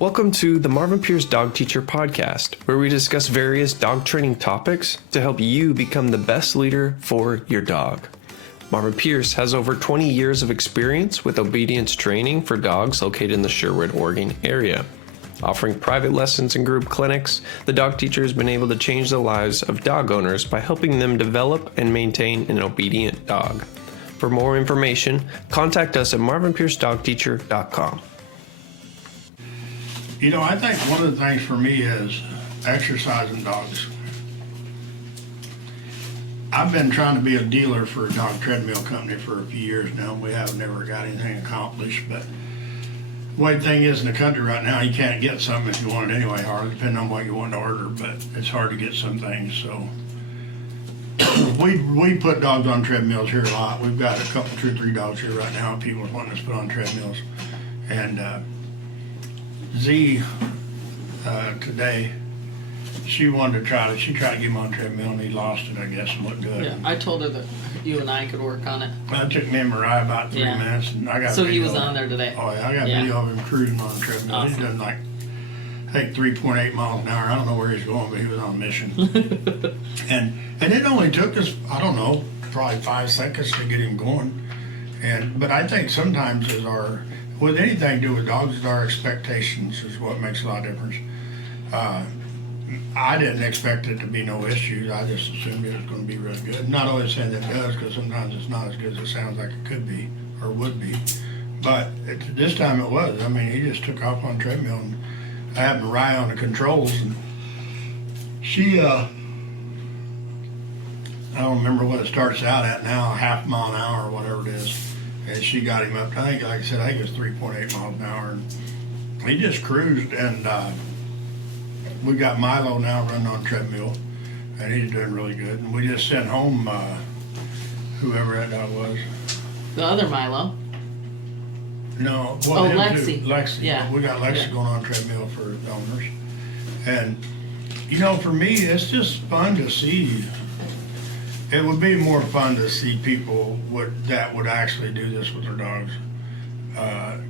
Welcome to the Marvin Pierce Dog Teacher Podcast, where we discuss various dog training topics to help you become the best leader for your dog. Marvin Pierce has over 20 years of experience with obedience training for dogs located in the Sherwood, Oregon area. Offering private lessons and group clinics, the dog teacher has been able to change the lives of dog owners by helping them develop and maintain an obedient dog. For more information, contact us at marvinpiercedogteacher.com. You know, I think one of the things for me is exercising dogs. I've been trying to be a dealer for a dog treadmill company for a few years now. We haven't never got anything accomplished, but the way the thing is in the country right now, you can't get something if you want it anyway, hardly, depending on what you want to order, but it's hard to get some things, so. We put dogs on treadmills here a lot. We've got a couple, 2 or 3 dogs here right now, people are wanting us to put on treadmills. And Z, today, she wanted to she tried to get him on treadmill and he lost it, I guess, and looked good. Yeah, I told her that you and I could work on it. It took me and Mariah about 3 minutes, and I got So he video was on there today. Oh yeah, I got video of him cruising on a treadmill. Awesome. He's done like, I think 3.8 miles an hour. I don't know where he's going, but he was on a mission. and it only took us, I don't know, probably 5 seconds to get him going. But I think sometimes with anything to do with dogs, is our expectations is what makes a lot of difference. I didn't expect it to be no issues. I just assumed it was going to be really good. Not always saying that it does, because sometimes it's not as good as it sounds like it could be or would be. But this time it was. I mean, he just took off on treadmill, and I had Mariah on the controls, and she, I don't remember what it starts out at now, a half mile an hour or whatever it is. And she got him up to, I think, like I said, I think it was 3.8 miles an hour. And he just cruised, and we got Milo now running on treadmill, and he's doing really good. And we just sent home whoever that dog was. The other Milo. No, well, Lexi. Lexi. Yeah. We got Lexi going on treadmill for the owners. And, you know, for me, it's just fun to see. It would be more fun to see people that would actually do this with their dogs.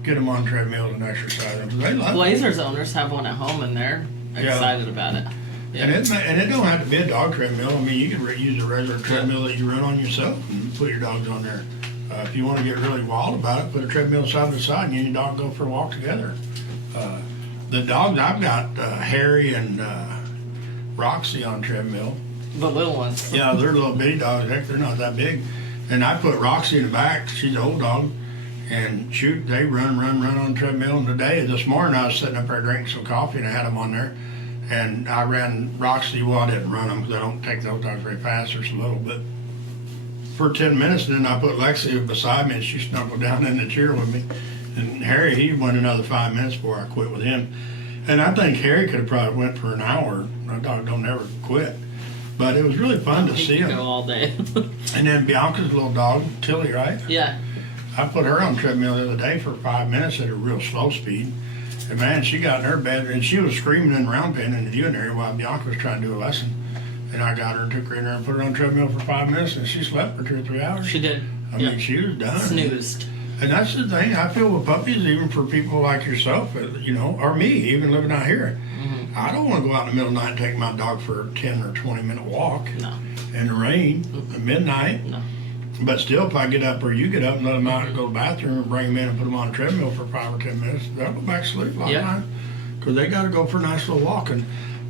Get them on treadmills and exercise them. They love Blazers owners have one at home and they're excited about it. Yeah. And it don't have to be a dog treadmill. I mean, you can use a regular treadmill that you run on yourself and put your dogs on there. If you want to get really wild about it, put a treadmill side by side and you and your dog go for a walk together. The dogs, I've got Harry and Roxy on treadmill. The little ones. Yeah, they're little bitty dogs. Heck, they're not that big. And I put Roxy in the back. She's an old dog. And shoot, they run on the treadmill. And this morning, I was sitting up there drinking some coffee, and I had them on there. And I ran Roxy. Well, I didn't run them because I don't take those dogs very fast. They're so little. But for 10 minutes, then I put Lexi beside me, and she snuggled down in the chair with me. And Harry, he went another 5 minutes before I quit with him. And I think Harry could have probably went for an hour. My dog don't ever quit. But it was really fun to see him. Go all day. And then Bianca's little dog, Tilly, right? Yeah. I put her on treadmill the other day for 5 minutes at a real slow speed. And man, she got in her bed and she was screaming in the round pen in the viewing area while Bianca was trying to do a lesson. And I got her and took her in there and put her on treadmill for 5 minutes, and she slept for 2 or 3 hours. She did. I mean, she was done. Snoozed. And that's the thing I feel with puppies, even for people like yourself, you know, or me, even living out here. Mm-hmm. I don't want to go out in the middle of the night and take my dog for a 10 or 20-minute walk. No. In the rain, at midnight. No. But still, if I get up or you get up and let them out and go to the bathroom and bring them in and put them on a treadmill for 5 or 10 minutes, they'll go back to sleep a lot of time. Because they got to go for a nice little walk. And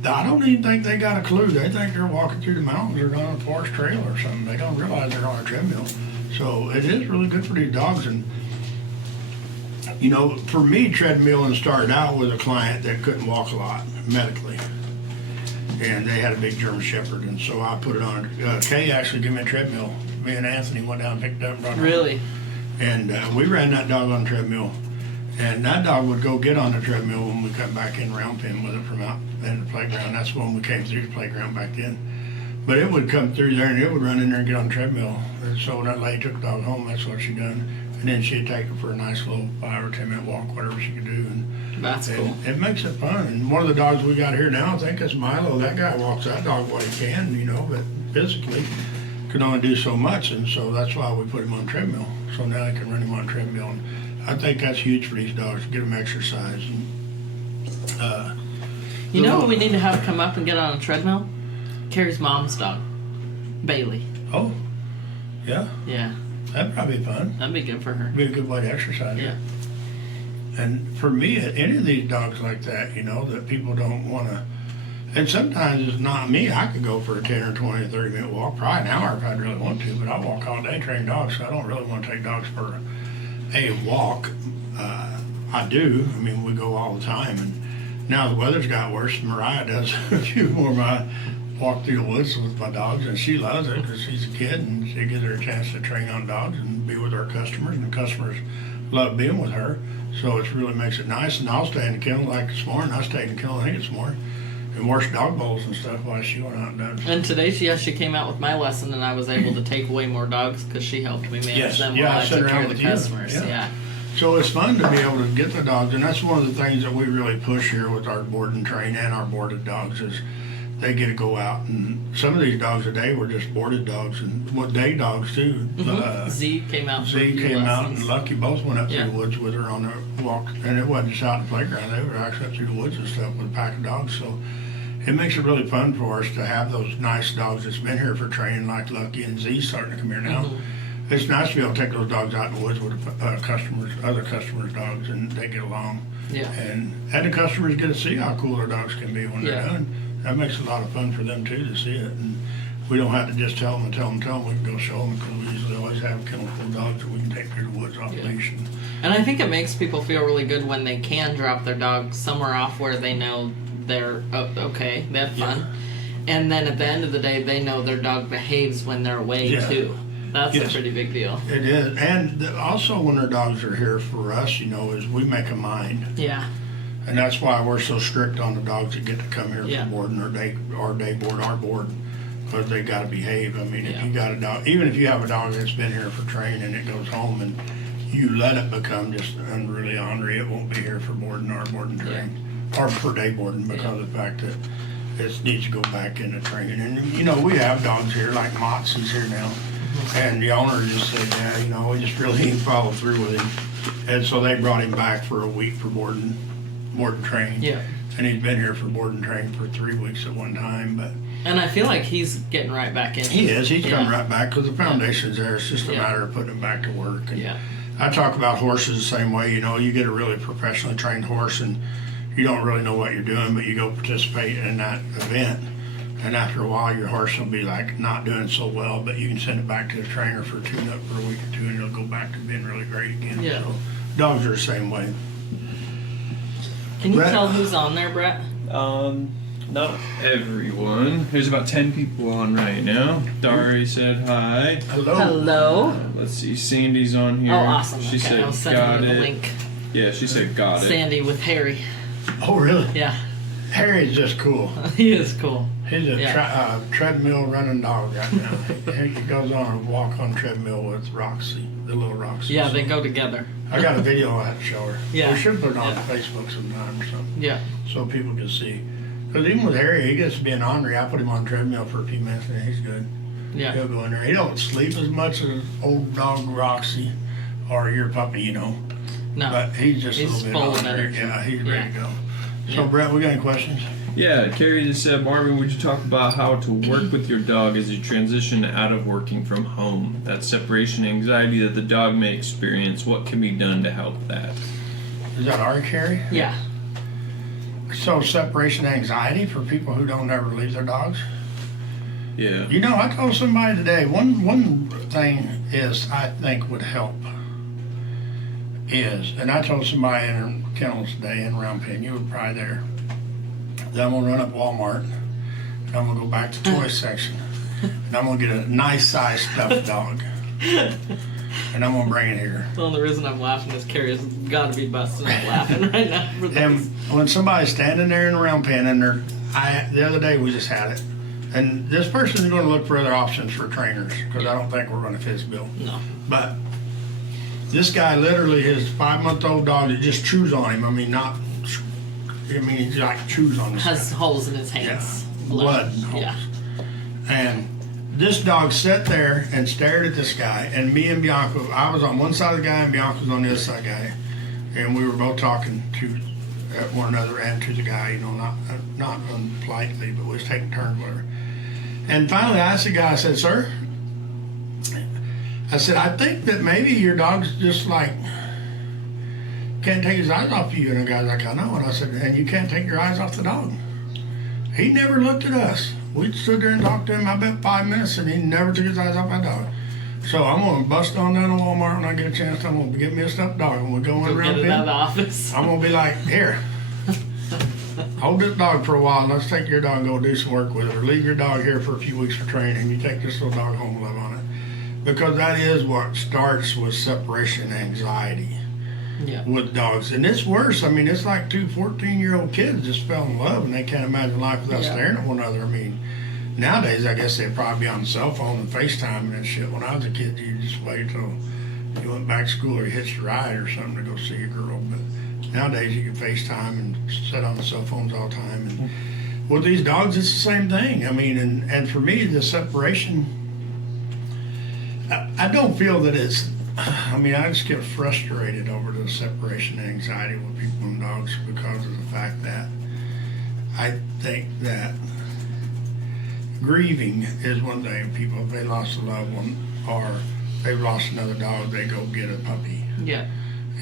I don't even think they got a clue. They think they're walking through the mountains or on a forest trail or something. They don't realize they're on a treadmill. So it is really good for these dogs. And, you know, for me, treadmilling started out with a client that couldn't walk a lot medically. And they had a big German Shepherd, and so I put it on. Kay actually gave me a treadmill. Me and Anthony went down and picked it up and brought it Really? home. And we ran that dog on a treadmill. And that dog would go get on the treadmill when we come back in round pen with it from out in the playground. That's when we came through the playground back then. But it would come through there and it would run in there and get on the treadmill. And so when that lady took the dog home, that's what she done. And then she'd take her for a nice little 5 or 10 minute walk, whatever she could do. And That's cool. it makes it fun. And one of the dogs we got here now, I think it's Milo. That guy walks that dog what he can, you know, but physically can only do so much. And so that's why we put him on treadmill. So now they can run him on treadmill. And I think that's huge for these dogs, to get them exercise. And You know what we need to have come up and get on a treadmill? Carrie's mom's dog, Bailey. Oh, yeah. Yeah, That'd probably be fun. that'd be good for her. Be a good way to exercise. Yeah. And for me, any of these dogs like that, that people don't want to, and sometimes it's not me. I could go for a 10 or 20 or 30-minute walk, probably an hour if I'd really want to, but I walk all day training dogs, so I don't really want to take dogs for a walk. I do. I mean, we go all the time, and now the weather's got worse. Mariah does a few more of my walk through the woods with my dogs, and she loves it because she's a kid, and it gives her a chance to train on dogs and be with our customers, and the customers love being with her. So it really makes it nice. And I'll stay in the kennel like this morning. I stayed in the kennel, I think it's more, and washed dog bowls and stuff while she went out and done. And today, she came out with my lesson, and I was able to take way more dogs because she helped me manage them while I took care of the customers. Yeah. So it's fun to be able to get the dogs, and that's one of the things that we really push here with our board and train and our boarded dogs is they get to go out, and some of these dogs today were just boarded dogs and day dogs too. Z came out. Z came out, and Lucky both went up Yeah. through the woods with her on their walk, and it wasn't just out in the playground. They were actually up through the woods and stuff with a pack of dogs. So it makes it really fun for us to have those nice dogs that's been here for training, like Lucky and Z starting to come here now. It's nice to be able to take those dogs out in the woods with other customers' dogs, and they get along. Yeah. And the customers get to see how cool their dogs can be when they're Yeah. done. That makes it a lot of fun for them too to see it. And we don't have to just tell them. We can go show them because we usually always have a kennel full of dogs that we can take through the woods off Yeah. leash. And I think it makes people feel really good when they can drop their dog somewhere off where they know they're okay, they have fun. And then at the end of the day, they know their dog behaves when they're away Yeah. too. That's Yes. a pretty big deal. It is. And also when our dogs are here for us, is we make a mind. Yeah. And that's why we're so strict on the dogs that get to come here Yeah. for boarding our day board, our board, because they got to behave. I mean, if Yeah. you got a dog, even if you have a dog that's been here for training and it goes home and you let it become just unruly ornery, it won't be here for boarding our boarding train or for day boarding because of the fact that it needs to go back into training. And we have dogs here like Mott's, he's here now. And the owner just said, yeah, we just really didn't follow through with him. And so they brought him back for a week for board and train. Yeah. And he's been here for board and train for 3 weeks at one time. But And I feel like he's getting right back in. he is. He's Yeah. come right back because the foundation's there. It's just a matter of putting him back to work. And Yeah. I talk about horses the same way. You get a really professionally trained horse and you don't really know what you're doing, but you go participate in that event. And after a while, your horse will be like not doing so well, but you can send it back to the trainer for a tune-up for a week or two, and it'll go back to being really great again. Yeah. So dogs are the same way. Can you Brett. tell who's on there, Brett? Not everyone. There's about 10 people on right now. Dari said hi. Hello. Hello. Let's see, Sandy's on here. Oh, awesome. She okay, I'll said send got you the it. link. Yeah, she said got it. Sandy with Harry. Oh, really? Yeah. Harry's just cool. He is cool. He's a Yeah. treadmill running dog right now. He goes on a walk on treadmill with Roxy, the little Roxy. Yeah, So they go together. I got a video I have to show her. Yeah. We should put it on Yeah. Facebook sometime or something Yeah. so people can see. Because even with Harry, he gets to be an ornery. I put him on treadmill for a few minutes and he's good. Yeah. He'll go in there. He don't sleep as much as old dog Roxy or your puppy, No. But he's just He's a little bit full of ornery. energy. Yeah, he's ready Yeah. to go. So Yeah. Brett, we got any questions? Yeah, Carrie just said, Marvin, would you talk about how to work with your dog as you transition out of working from home? That separation anxiety that the dog may experience, what can be done to help that? Is that our Carrie? Yeah. So separation anxiety for people who don't ever leave their dogs? Yeah. I told somebody today, one thing is I think would help is, and I told somebody in kennels today in Round Pen, you were probably there, that I'm gonna run up Walmart, and I'm gonna go back to the toy section, and I'm gonna get a nice sized stuffed dog, and I'm gonna bring it here. The only reason I'm laughing is Carrie's got to be busting up laughing right now for And this. when somebody's standing there in the round pen and the other day we just had it, and this person's going to look for other options for trainers because I don't think we're going to fit his bill. No. But this guy literally, his 5-month-old dog, that just chews on him. I mean, he like chews on this Has guy. holes in his hands. Blood. Yeah. And this dog sat there and stared at this guy, and me and Bianca, I was on one side of the guy and Bianca was on the other side of the guy, and we were both talking to, at one another and to the guy, you know, not unpolitely, but was taking turns, whatever. And finally, I asked the guy, I said, sir, I said, I think that maybe your dog's just like, can't take his eyes off you. And the guy's like, I know. And I said, and you can't take your eyes off the dog. He never looked at us. We stood there and talked to him, I bet 5 minutes, and he never took his eyes off that dog. So I'm going to bust on down to Walmart when I get a chance. I'm going to get me a stuffed dog. When we go in around Get it out of the office. I'm going to be like, here, hold this dog for a while. Let's take your dog and go do some work with it. Or leave your dog here for a few weeks for training. You take this little dog home and live on it. Because that is what starts with separation anxiety. Yeah. With dogs. And it's worse. I mean, it's like 2 14-year-old kids just fell in love and they can't imagine life without staring at one another. I mean, nowadays, I guess they'd probably be on the cell phone and FaceTime and shit. When I was a kid, you just wait till you went back to school or you hitched a ride or something to go see a girl. But nowadays, you can FaceTime and sit on the cell phones all the time. And with these dogs, it's the same thing. I mean, and for me, the separation, I don't feel that it's, I mean, I just get frustrated over the separation anxiety with people and dogs because of the fact that I think that grieving is one thing. People, if they lost a loved one or they've lost another dog, they go get a puppy. Yeah.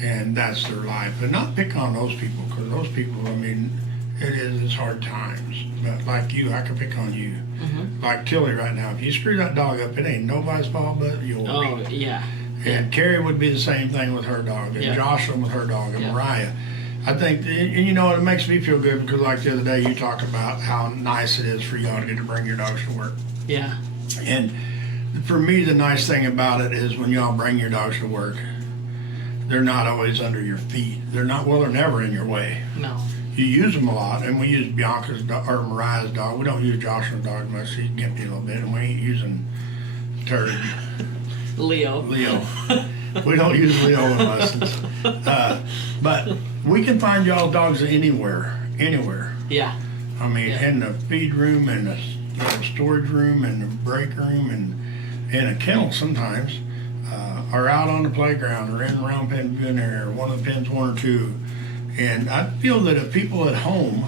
And that's their life. And not pick on those people, because those people, I mean, it's hard times. But like you, I can pick on you. Mm-hmm. Like Tilly right now, if you screw that dog up, it ain't nobody's fault but yours. Oh, yeah. And Carrie would be the same thing with her dog, and Jocelyn with her dog, and Mariah. I think, and you know, it makes me feel good because like the other day you talked about how nice it is for y'all to get to bring your dogs to work. Yeah. And for me, the nice thing about it is when y'all bring your dogs to work, they're not always under your feet. They're not, well, they're never in your way. No. You use them a lot, and we use Bianca's or Mariah's dog. We don't use Jocelyn's dog much. He's gimpy a little bit, and we ain't using Turd. Leo. We don't use Leo in lessons. But we can find y'all dogs anywhere. Yeah. I mean, in the feed room, and the storage room, and the break room, and in a kennel sometimes, or out on the playground, or in the round pen pen area, or one of the pens, 1 or 2. And I feel that if people at home,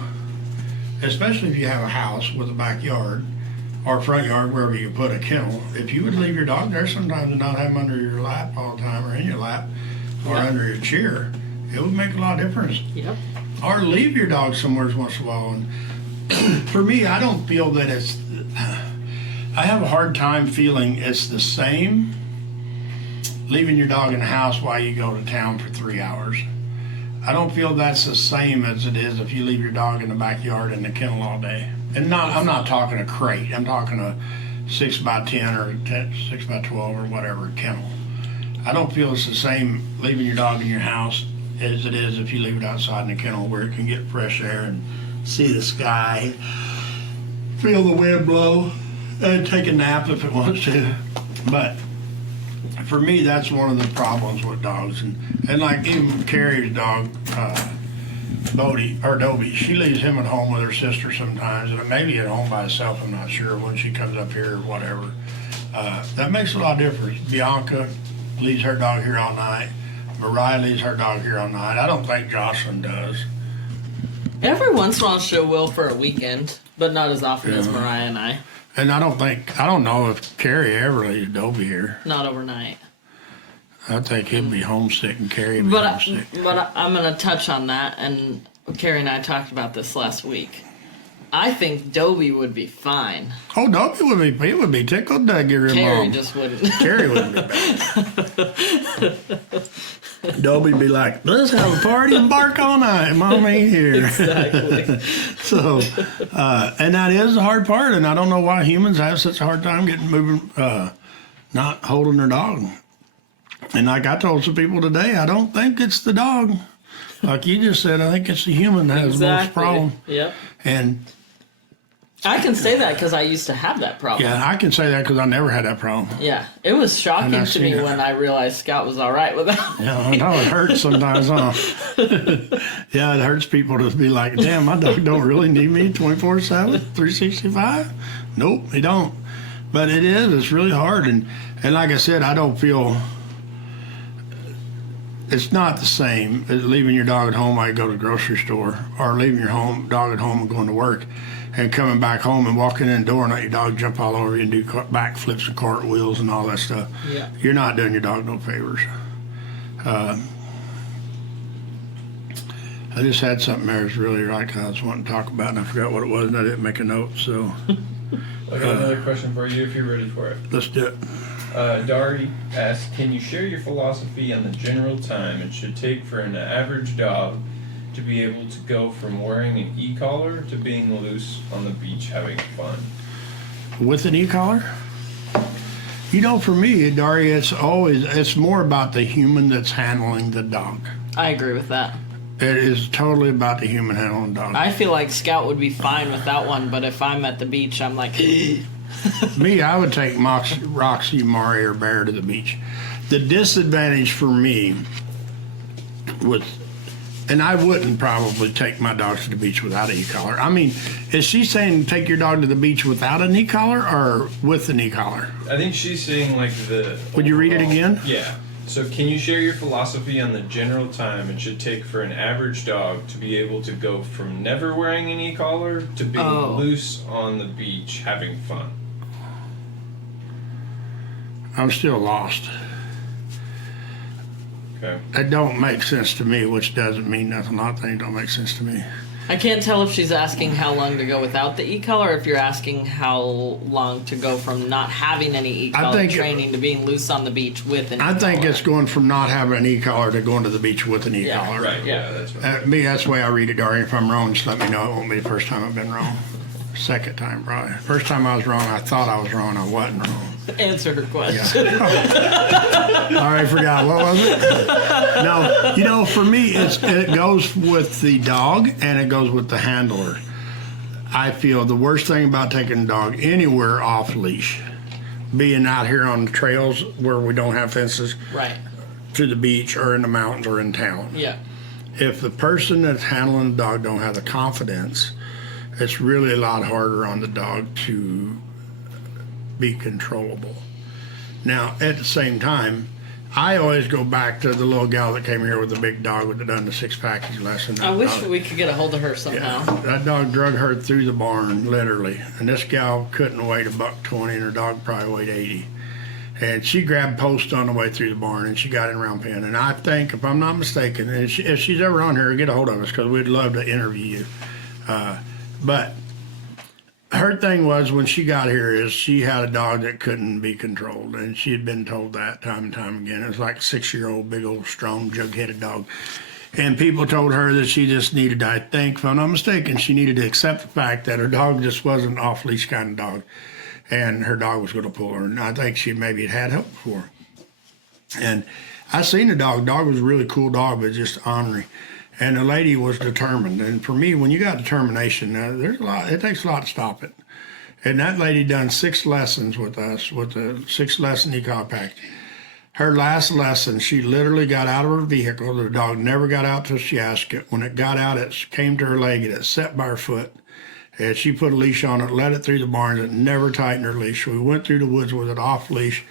especially if you have a house with a backyard, or front yard, wherever you put a kennel, if you would leave your dog there sometimes and not have him under your lap all the time, or in your lap, or under your chair, it would make a lot of difference. Yep. Or leave your dog somewhere once in a while. And for me, I don't feel that it's, I have a hard time feeling it's the same leaving your dog in the house while you go to town for 3 hours. I don't feel that's the same as it is if you leave your dog in the backyard in the kennel all day. And I'm not talking a crate. I'm talking a 6x10 or 6x12 or whatever kennel. I don't feel it's the same leaving your dog in your house as it is if you leave it outside in the kennel where it can get fresh air and see the sky, feel the wind blow, and take a nap if it wants to. But for me, that's one of the problems with dogs. And like even Carrie's dog, Dobie, she leaves him at home with her sister sometimes, and maybe at home by herself, I'm not sure, when she comes up here or whatever. That makes a lot of difference. Bianca leaves her dog here all night. Mariah leaves her dog here all night. I don't think Jocelyn does. Every once in a while she will for a weekend, but not as often as Mariah and I. And I don't know if Carrie ever leaves Dobie here. Not overnight. I think he'd be homesick and Carrie would be homesick. But I'm going to touch on that, and Carrie and I talked about this last week. I think Dobie would be fine. Oh, Dobie would be tickled to get her Carrie mom. just wouldn't. Carrie wouldn't be bad. Dobie'd be like, let's have a party and bark all night. Mom ain't here. Exactly. So, and that is the hard part, and I don't know why humans have such a hard time not holding their dog. And like I told some people today, I don't think it's the dog. Like you just said, I think it's the human that has the most problem. Yep. And I can say that because I used to have that problem. yeah, I can say that because I never had that problem. Yeah. It was shocking to me when I realized Scout was all right with that. Yeah, I know it hurts sometimes, huh? Yeah, it hurts people to be like, damn, my dog don't really need me 24/7, 365. Nope, he don't. But it's really hard. And like I said, I don't feel, it's not the same as leaving your dog at home while you go to the grocery store, or leaving your dog at home and going to work, and coming back home and walking in the door and let your dog jump all over you and do backflips and cartwheels and all that stuff. Yeah. You're not doing your dog no favors. I just had something there that's really right I was wanting to talk about, and I forgot what it was, and I didn't make a note, so I got another question for you if you're ready for it. let's do it. Dari asks, can you share your philosophy on the general time it should take for an average dog to be able to go from wearing an e-collar to being loose on the beach having fun? With an e-collar? You know, for me, Dari, it's more about the human that's handling the dog. I agree with that. It is totally about the human handling the dog. I feel like Scout would be fine without one, but if I'm at the beach, I'm like, Me, I would take Roxy, Mari, or Bear to the beach. The disadvantage for me was, and I wouldn't probably take my dogs to the beach without an e-collar. I mean, is she saying take your dog to the beach without an e-collar or with an e-collar? I think she's saying like the. Would you read it again? Yeah. So can you share your philosophy on the general time it should take for an average dog to be able to go from never wearing an e-collar to being loose on the beach having fun? I'm still lost. Okay. It don't make sense to me, which doesn't mean nothing. A lot of things don't make sense to me. I can't tell if she's asking how long to go without the e-collar, or if you're asking how long to go from not having any e-collar training to being loose on the beach with an e-collar. I think it's going from not having an e-collar to going to the beach with an e-collar. Right. Yeah. That's right. Me, that's the way I read it, Dari. If I'm wrong, just let me know. It won't be the first time I've been wrong. Second time, probably. First time I was wrong, I thought I was wrong. I wasn't wrong. Answer her question. I already forgot. What was it? No, you know, for me, it goes with the dog and it goes with the handler. I feel the worst thing about taking a dog anywhere off leash, being out here on the trails where we don't have fences, Right. to the beach or in the mountains or in town. Yeah. If the person that's handling the dog don't have the confidence, it's really a lot harder on the dog to be controllable. Now, at the same time, I always go back to the little gal that came here with the big dog with done the 6-package lesson. I wish we could get a hold of her somehow. Yeah, that dog drug her through the barn, literally. And this gal couldn't weigh $120, and her dog probably weighed 80. And she grabbed post on the way through the barn, and she got in around pen. And I think, if I'm not mistaken, and if she's ever on here, get a hold of us, because we'd love to interview you. But her thing was, when she got here, is she had a dog that couldn't be controlled, and she had been told that time and time again. It was like a 6-year-old, big old, strong, jug-headed dog. And people told her that she just needed, I think, if I'm not mistaken, she needed to accept the fact that her dog just wasn't an off-leash kind of dog, and her dog was going to pull her. And I think she maybe had help before. And I seen the dog. Dog was a really cool dog, but just ornery. And the lady was determined. And for me, when you got determination, there's a lot. It takes a lot to stop it. And that lady done 6 lessons with us, with the 6-lesson e-collar package. Her last lesson, she literally got out of her vehicle. The dog never got out till she asked it. When it got out, it came to her leg and it set by her foot. And she put a leash on it, led it through the barn. It never tightened her leash. We went through the woods with it off leash,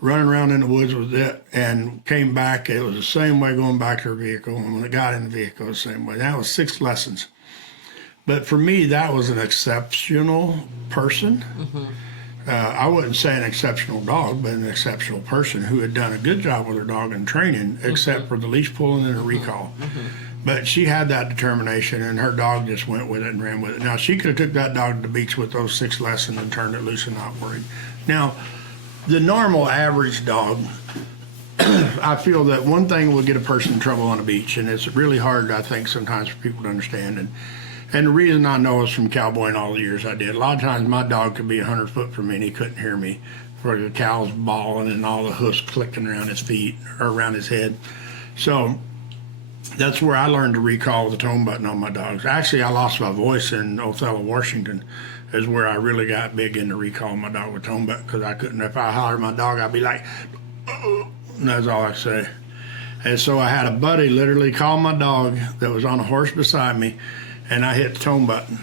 running around in the woods with it, and came back. It was the same way going back to her vehicle. And when it got in the vehicle, it was the same way. That was 6 lessons. But for me, that was an exceptional person. Mm-hmm. I wouldn't say an exceptional dog, but an exceptional person who had done a good job with her dog in training, except for the leash pulling and the recall. Mm-hmm. But she had that determination, and her dog just went with it and ran with it. Now, she could have took that dog to the beach with those 6 lessons and turned it loose and not worried. Now, the normal average dog, I feel that one thing will get a person in trouble on a beach, and it's really hard, I think, sometimes for people to understand. And the reason I know is from cowboying all the years I did. A lot of times my dog could be 100 foot from me and he couldn't hear me, for the cows bawling and all the hoofs clicking around his feet or around his head. So that's where I learned to recall the tone button on my dogs. Actually, I lost my voice in Othello, Washington, is where I really got big into recalling my dog with tone button, because I couldn't, if I hollered my dog, I'd be like, oh, and that's all I say. And so I had a buddy literally call my dog that was on a horse beside me, and I hit the tone button.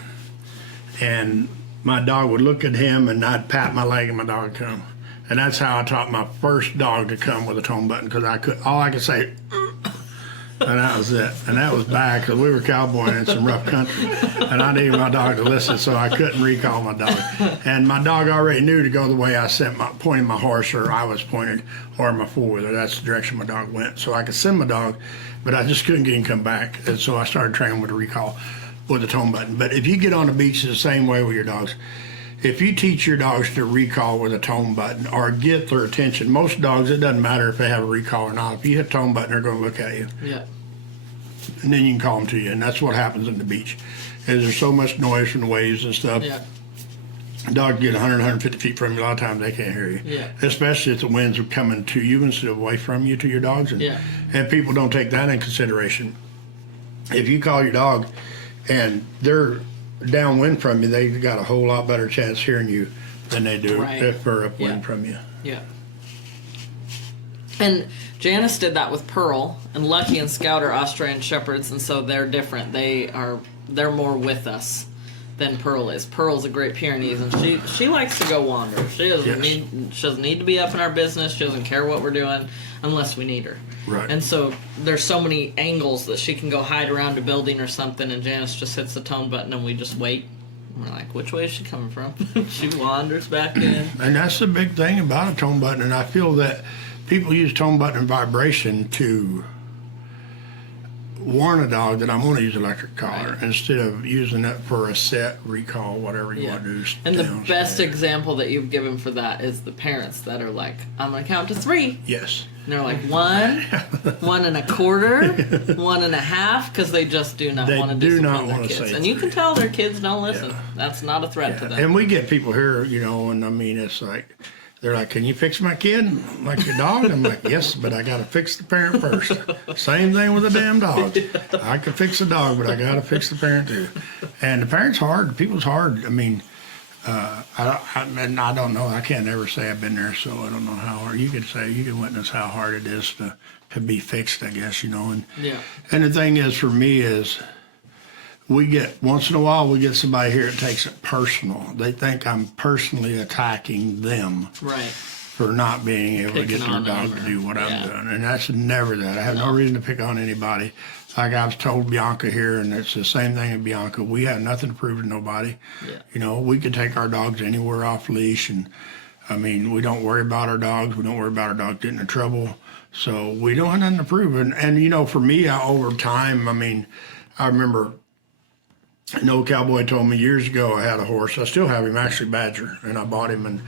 And my dog would look at him, and I'd pat my leg, and my dog would come. And that's how I taught my first dog to come with a tone button, because all I could say, And that was it. And that was bad because we were cowboying in some rough country. And I needed my dog to listen, so I couldn't recall my dog. And my dog already knew to go the way I pointed my horse, or I was pointed, or my four-wheeler. That's the direction my dog went. So I could send my dog, but I just couldn't get him to come back. And so I started training with a recall with the tone button. But if you get on the beach the same way with your dogs, if you teach your dogs to recall with a tone button or get their attention, most dogs, it doesn't matter if they have a recall or not. If you hit a tone button, they're going to look at you. Yeah. And then you can call them to you. And that's what happens in the beach. Is there's so much noise from the waves and stuff. Yeah. Dogs get 100, 150 feet from you. A lot of times they can't hear you. Yeah. Especially if the winds are coming to you instead of away from you to your dogs. And people don't take that in consideration. If you call your dog and they're downwind from you, they've got a whole lot better chance hearing you than they do if they're upwind from you. Yeah. And Janice did that with Pearl, and Lucky and Scout are Australian Shepherds, and so they're different. They're more with us than Pearl is. Pearl's a Great Pyrenees, and she likes to go wander. She doesn't need to be up in our business. She doesn't care what we're doing unless we need her. Right. And so there's so many angles that she can go hide around a building or something, and Janice just hits the tone button and we just wait. And we're like, which way is she coming from? She wanders back in. And that's the big thing about a tone button, and I feel that people use tone button and vibration to warn a dog that I'm going to use electric collar instead of using it for a set, recall, whatever you want to do. And the best example that you've given for that is the parents that are like, I'm going to count to 3. Yes. And they're like, 1, 1 1/4, 1 1/2, because they just do not want to discipline their kids. And you can tell their kids don't listen. Yeah. That's not a threat to them. And we get people here, and I mean, it's like, they're like, can you fix my kid like your dog? I'm like, yes, but I got to fix the parent first. Same thing with a damn dog. I can fix the dog, but I got to fix the parent too. And the parent's hard. People's hard. I mean, I don't know. I can't ever say I've been there, so I don't know how hard. You can witness how hard it is to be fixed, I guess, And the thing is, for me, is once in a while we get somebody here that takes it personal. They think I'm personally attacking them for not being able to get their dog to do what I'm doing. And that's never that. I have no reason to pick on anybody. Like I've told Bianca here, and it's the same thing with Bianca. We have nothing to prove to nobody. Yeah. We can take our dogs anywhere off leash, and I mean, we don't worry about our dogs. We don't worry about our dogs getting in trouble. So we don't have nothing to prove. And for me, over time, I mean, I remember an old cowboy told me years ago I had a horse. I still have him, actually, Badger, and I bought him, and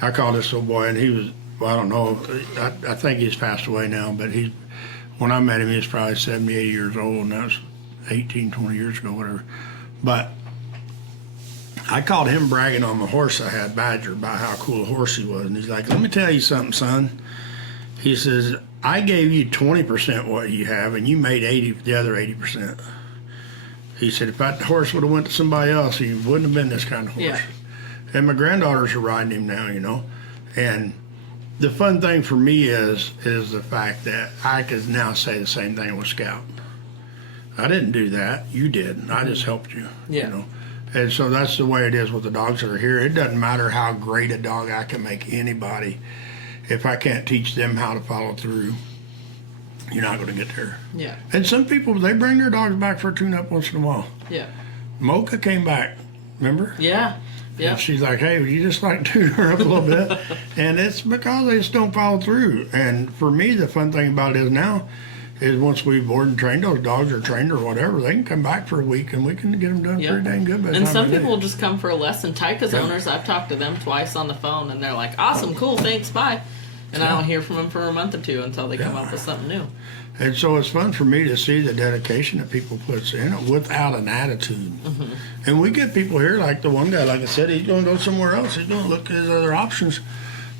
I called this old boy, and he was, I don't know, I think he's passed away now, but when I met him, he was probably 70, 80 years old, and that was 18, 20 years ago, whatever. But I called him bragging on the horse I had, Badger, about how cool a horse he was, and he's like, let me tell you something, son. He says, I gave you 20% what you have, and you made the other 80%. He said, if that horse would have went to somebody else, he wouldn't have been this kind of horse. Yeah. And my granddaughters are riding him now, And the fun thing for me is the fact that I could now say the same thing with Scout. I didn't do that. You did. I just helped you. Yeah. And so that's the way it is with the dogs that are here. It doesn't matter how great a dog I can make anybody. If I can't teach them how to follow through, you're not going to get there. Yeah. And some people, they bring their dogs back for a tune-up once in a while. Yeah. Mocha came back, remember? Yeah. Yeah. And she's like, hey, would you just like tune her up a little bit? And it's because they just don't follow through. And for me, the fun thing about it is once we've boarded and trained those dogs or trained or whatever, they can come back for a week and we can get them done pretty dang good. And some people will just come for a lesson. Tyka's owners, I've talked to them twice on the phone, and they're like, awesome, cool, thanks, bye. And I don't hear from them for a month or two until they come up with something new. And so it's fun for me to see the dedication that people puts in it without an attitude. Mm-hmm. And we get people here, like the one guy, like I said, he's going to go somewhere else. He's going to look at his other options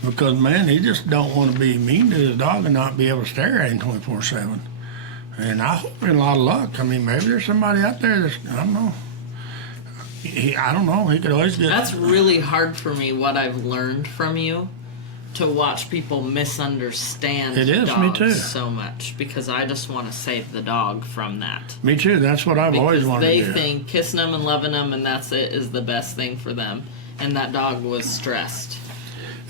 because, man, he just don't want to be mean to his dog and not be able to stare at him 24/7. And I hope in a lot of luck. I mean, maybe there's somebody out there that's, I don't know. I don't know. He could always get... That's really hard for me, what I've learned from you. To watch people misunderstand dogs me too. So much because I just want to save the dog from that. Me too. That's what I've always wanted to do. They think kissing them and loving them and that's it is the best thing for them. And that dog was stressed.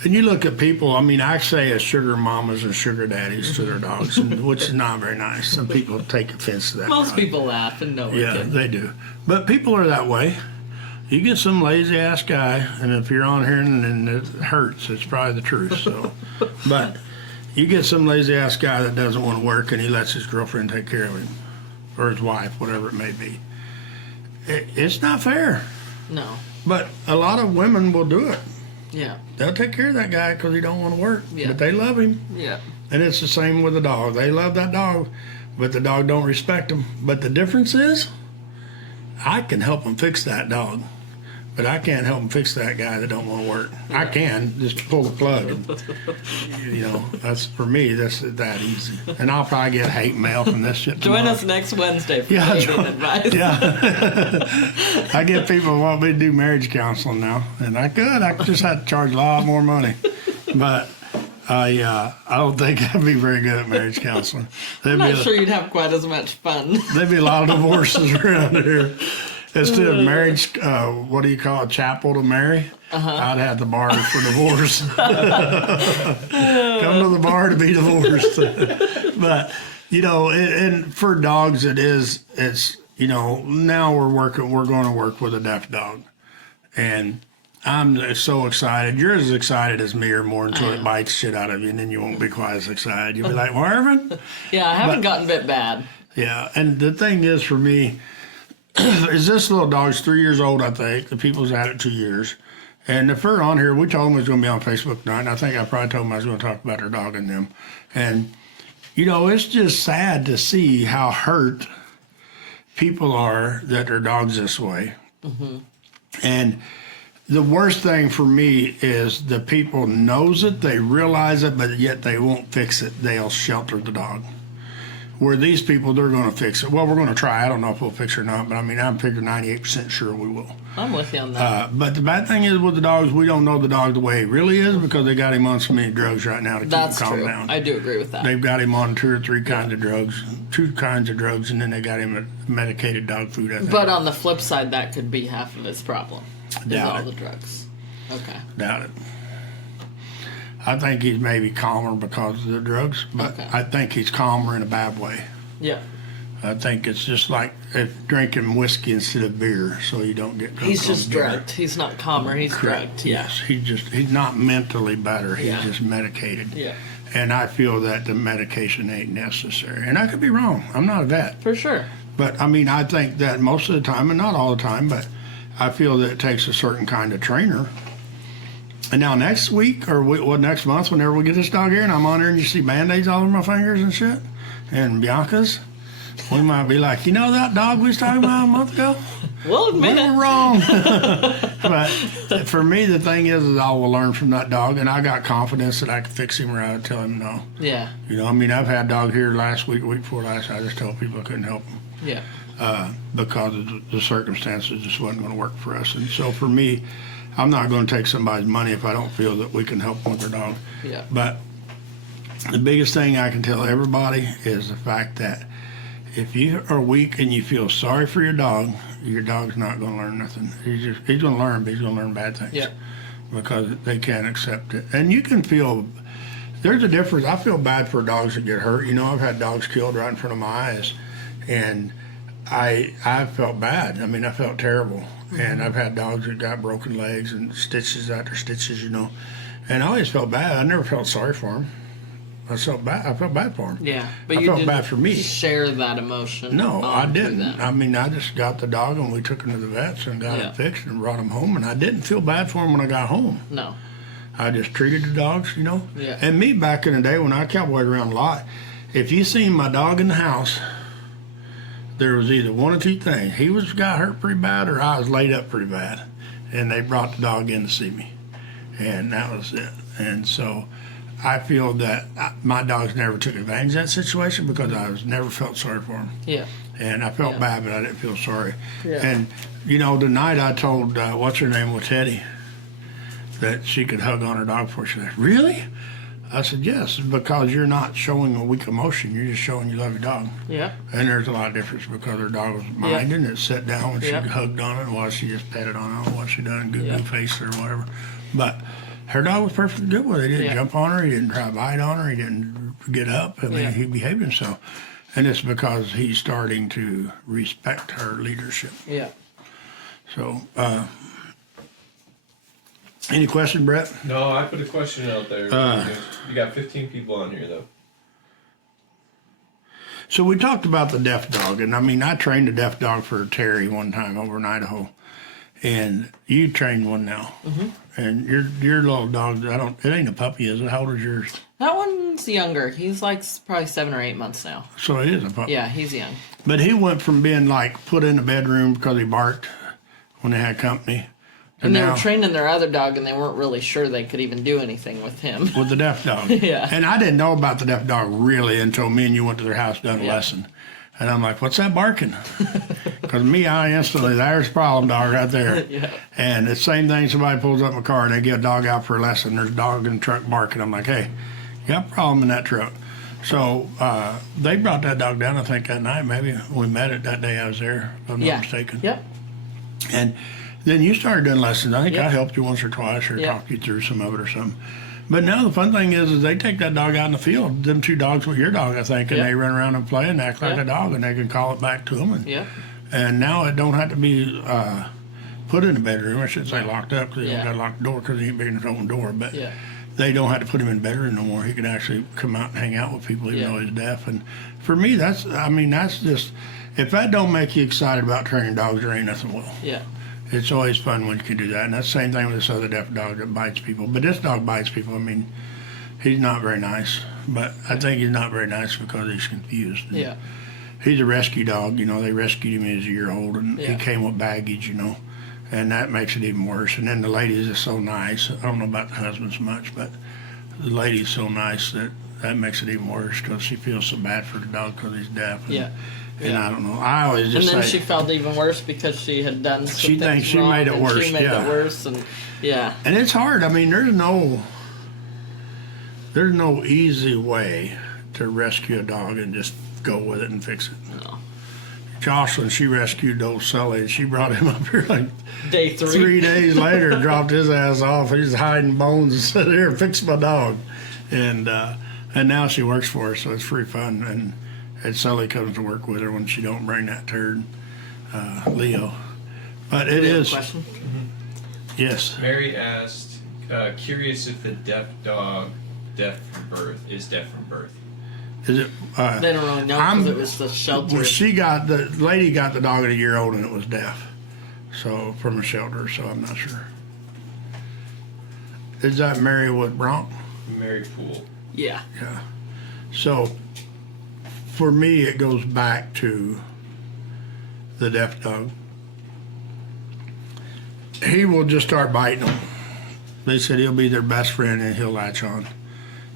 And you look at people, I mean, I say as sugar mamas and sugar daddies to their dogs, which is not very nice. Some people take offense to that. Most people laugh and know Yeah, they do. But people are that way. You get some lazy ass guy, and if you're on here and it hurts, it's probably the truth. So, but you get some lazy ass guy that doesn't want to work and he lets his girlfriend take care of him, or his wife, whatever it may be. It's not fair. No. But a lot of women will do it. Yeah. They'll take care of that guy because he don't want to work, Yeah. but they love him. Yeah. And it's the same with the dog. They love that dog, but the dog don't respect them. But the difference is, I can help them fix that dog, but I can't help them fix that guy that don't want to work. Yeah. I can just pull the plug. And, that's for me. That's that easy. And I'll probably get hate mail from this shit. Join tomorrow. us next Wednesday for Yeah, dating join- advice. Yeah. I get people who want me to do marriage counseling now, and I could. I just had to charge a lot more money, but I don't think I'd be very good at marriage counseling. I'm not sure you'd have quite as much fun. There'd be a lot of divorces around here. Instead of marriage, what do you call it, chapel to marry? I'd have the bar for divorce. Come to the bar to be divorced. But, and for dogs it's, now we're going to work with a deaf dog. And I'm so excited. You're as excited as me or more until it bites shit out of you, and then you won't be quite as excited. You'll be like, Marvin? Yeah, I haven't gotten bit bad. Yeah, and the thing is for me, is this little dog's 3 years old, I think. The people's had it 2 years. And if they're on here, we told them it was going to be on Facebook tonight, and I think I probably told them I was going to talk about their dog and them. And, it's just sad to see how hurt people are that their dog's this way. Mm-hmm. And the worst thing for me is the people knows it, they realize it, but yet they won't fix it. They'll shelter the dog. Where these people, they're going to fix it. Well, we're going to try. I don't know if we'll fix it or not, but I'm figuring 98% sure we will. I'm with you on that. But the bad thing is with the dogs, we don't know the dog the way he really is because they got him on so many drugs right now to keep him calm down. I do agree with that. They've got him on 2 or 3 kinds of drugs, 2 kinds of drugs, and then they got him a medicated dog food, I think. But on the flip side, that could be half of his problem. Doubt all it. the drugs. Okay. Doubt it. I think he's maybe calmer because of the drugs, but Okay. I think he's calmer in a bad way. Yeah. I think it's just like if drinking whiskey instead of beer, so you don't get drunk. He's on just beer. drugged. He's not calmer. He's Correct. drugged. Yeah. Yes, he's not mentally better. He's Yeah. just medicated. Yeah. And I feel that the medication ain't necessary. And I could be wrong. I'm not a vet. For sure. But I think that most of the time, and not all the time, but I feel that it takes a certain kind of trainer. And now next week, or next month, whenever we get this dog here, and I'm on here and you see Band-Aids all over my fingers and shit, and Bianca's, we might be like, that dog we was talking about a month ago? We'll admit We it. were wrong. But for me, the thing is I will learn from that dog, and I got confidence that I can fix him or I would tell him no. Yeah. I've had a dog here last week before last, I just told people I couldn't help him. Yeah. Because of the circumstances just wasn't going to work for us. And so for me, I'm not going to take somebody's money if I don't feel that we can help them with their dog. Yeah. But the biggest thing I can tell everybody is the fact that if you are weak and you feel sorry for your dog's not going to learn nothing. He's going to learn, but he's going to learn bad things. Yeah. Because they can't accept it. And you can feel, there's a difference. I feel bad for dogs that get hurt. I've had dogs killed right in front of my eyes. And I felt bad. I felt terrible. Mm-hmm. And I've had dogs that got broken legs and stitches after stitches, And I always felt bad. I never felt sorry for them. I felt bad for him. Yeah. But I you felt didn't bad for me. share that emotion. No, I didn't. Them. I just got the dog and we took him to the vets and got Yeah. it fixed and brought him home. And I didn't feel bad for him when I got home. No. I just treated the dogs, Yeah. And me back in the day when I cowboyed around a lot, if you seen my dog in the house, there was either one or two things. He got hurt pretty bad or I was laid up pretty bad. And they brought the dog in to see me. And that was it. And so I feel that my dogs never took advantage of that situation because I never felt sorry for them. Yeah. And I felt Yeah. bad, but I didn't feel sorry. Yeah. And, tonight I told, what's her name, with Teddy, that she could hug on her dog for. She said, really? I said, yes, because you're not showing a weak emotion. You're just showing you love your dog. Yeah. And there's a lot of difference because her dog was minding and it sat down when she Yeah. hugged on it while she just petted on it, what she done, goo Yeah. face or whatever. But her dog was perfectly good with it. He didn't Yeah. jump on her. He didn't try to bite on her. He didn't get up. I mean, Yeah. he behaved himself. And it's because he's starting to respect her leadership. Yeah. So, any question, Brett? No, I put a question out there. You got 15 people on here, though. So we talked about the deaf dog, and I mean, I trained a deaf dog for Terry one time over in Idaho, and you trained one now, and your little dog. It ain't a puppy, is it? How old is yours? That one's younger. He's like probably 7 or 8 months now. So it is a puppy. Yeah, he's young. But he went from being like put in the bedroom because he barked when they had company, to And they now were training their other dog, and they weren't really sure they could even do anything with him. with the deaf dog. Yeah. And I didn't know about the deaf dog really until me and you went to their house, done a lesson. And I'm like, what's that barking? Because I instantly, there's a problem dog right there. Yeah. And the same thing, somebody pulls up my car and they get a dog out for a lesson. There's a dog in the truck barking. I'm like, hey, you got a problem in that truck. So they brought that dog down, I think, that night. Maybe we met it that day I was there, if I'm not mistaken. Yep. And then you started doing lessons. I think Yep. I helped you once or twice or Yep. talked you through some of it or something. But now the fun thing is they take that dog out in the field, them two dogs with your dog, I think, and Yep. they run around and play and act like Yep. a dog, and they can call it back to them. Yep. And now it don't have to be put in the bedroom. I should say locked up because you Yeah. don't got to lock the door because he ain't big enough to open the door. But Yeah. they don't have to put him in the bedroom no more. He can actually come out and hang out with people even Yeah. though he's deaf. And for me, that's just, if that don't make you excited about training dogs, there ain't nothing will. Yeah. It's always fun when you can do that. And that's the same thing with this other deaf dog that bites people. But this dog bites people. I mean, he's not very nice. But I think he's not very nice because he's confused. And Yeah. he's a rescue dog. You know, they rescued him when he was a year old. And he Yeah. came with baggage, you know. And that makes it even worse. And then the lady's just so nice. I don't know about the husband so much, but the lady's so nice that makes it even worse because she feels so bad for the dog because he's deaf. And, Yeah. And I don't know. I always And just then say, she felt even worse because she had done some She things thinks she wrong, made it and worse, She made yeah. it worse, and yeah. and it's hard. I mean, there's no easy way to rescue a dog and just go with it and fix it. No. Jocelyn, she rescued old Sully, and she brought him up here like Day 3. 3 days later and dropped his ass off. He's hiding bones and said, "Here, fix my dog." And now she works for us, so it's free fun. And Sully comes to work with her when she don't bring that turd, Leo. But it Do you have a is, question? yes. Mary asked, curious if the deaf dog is deaf from birth. Is it? They don't really know because it was the shelter. Well, the lady got the dog at a year old and it was deaf, so from a shelter. So I'm not sure. Is that Mary with Bronx? Mary Poole. Yeah. Yeah. So for me, it goes back to the deaf dog. He will just start biting them. They said he'll be their best friend and he'll latch on,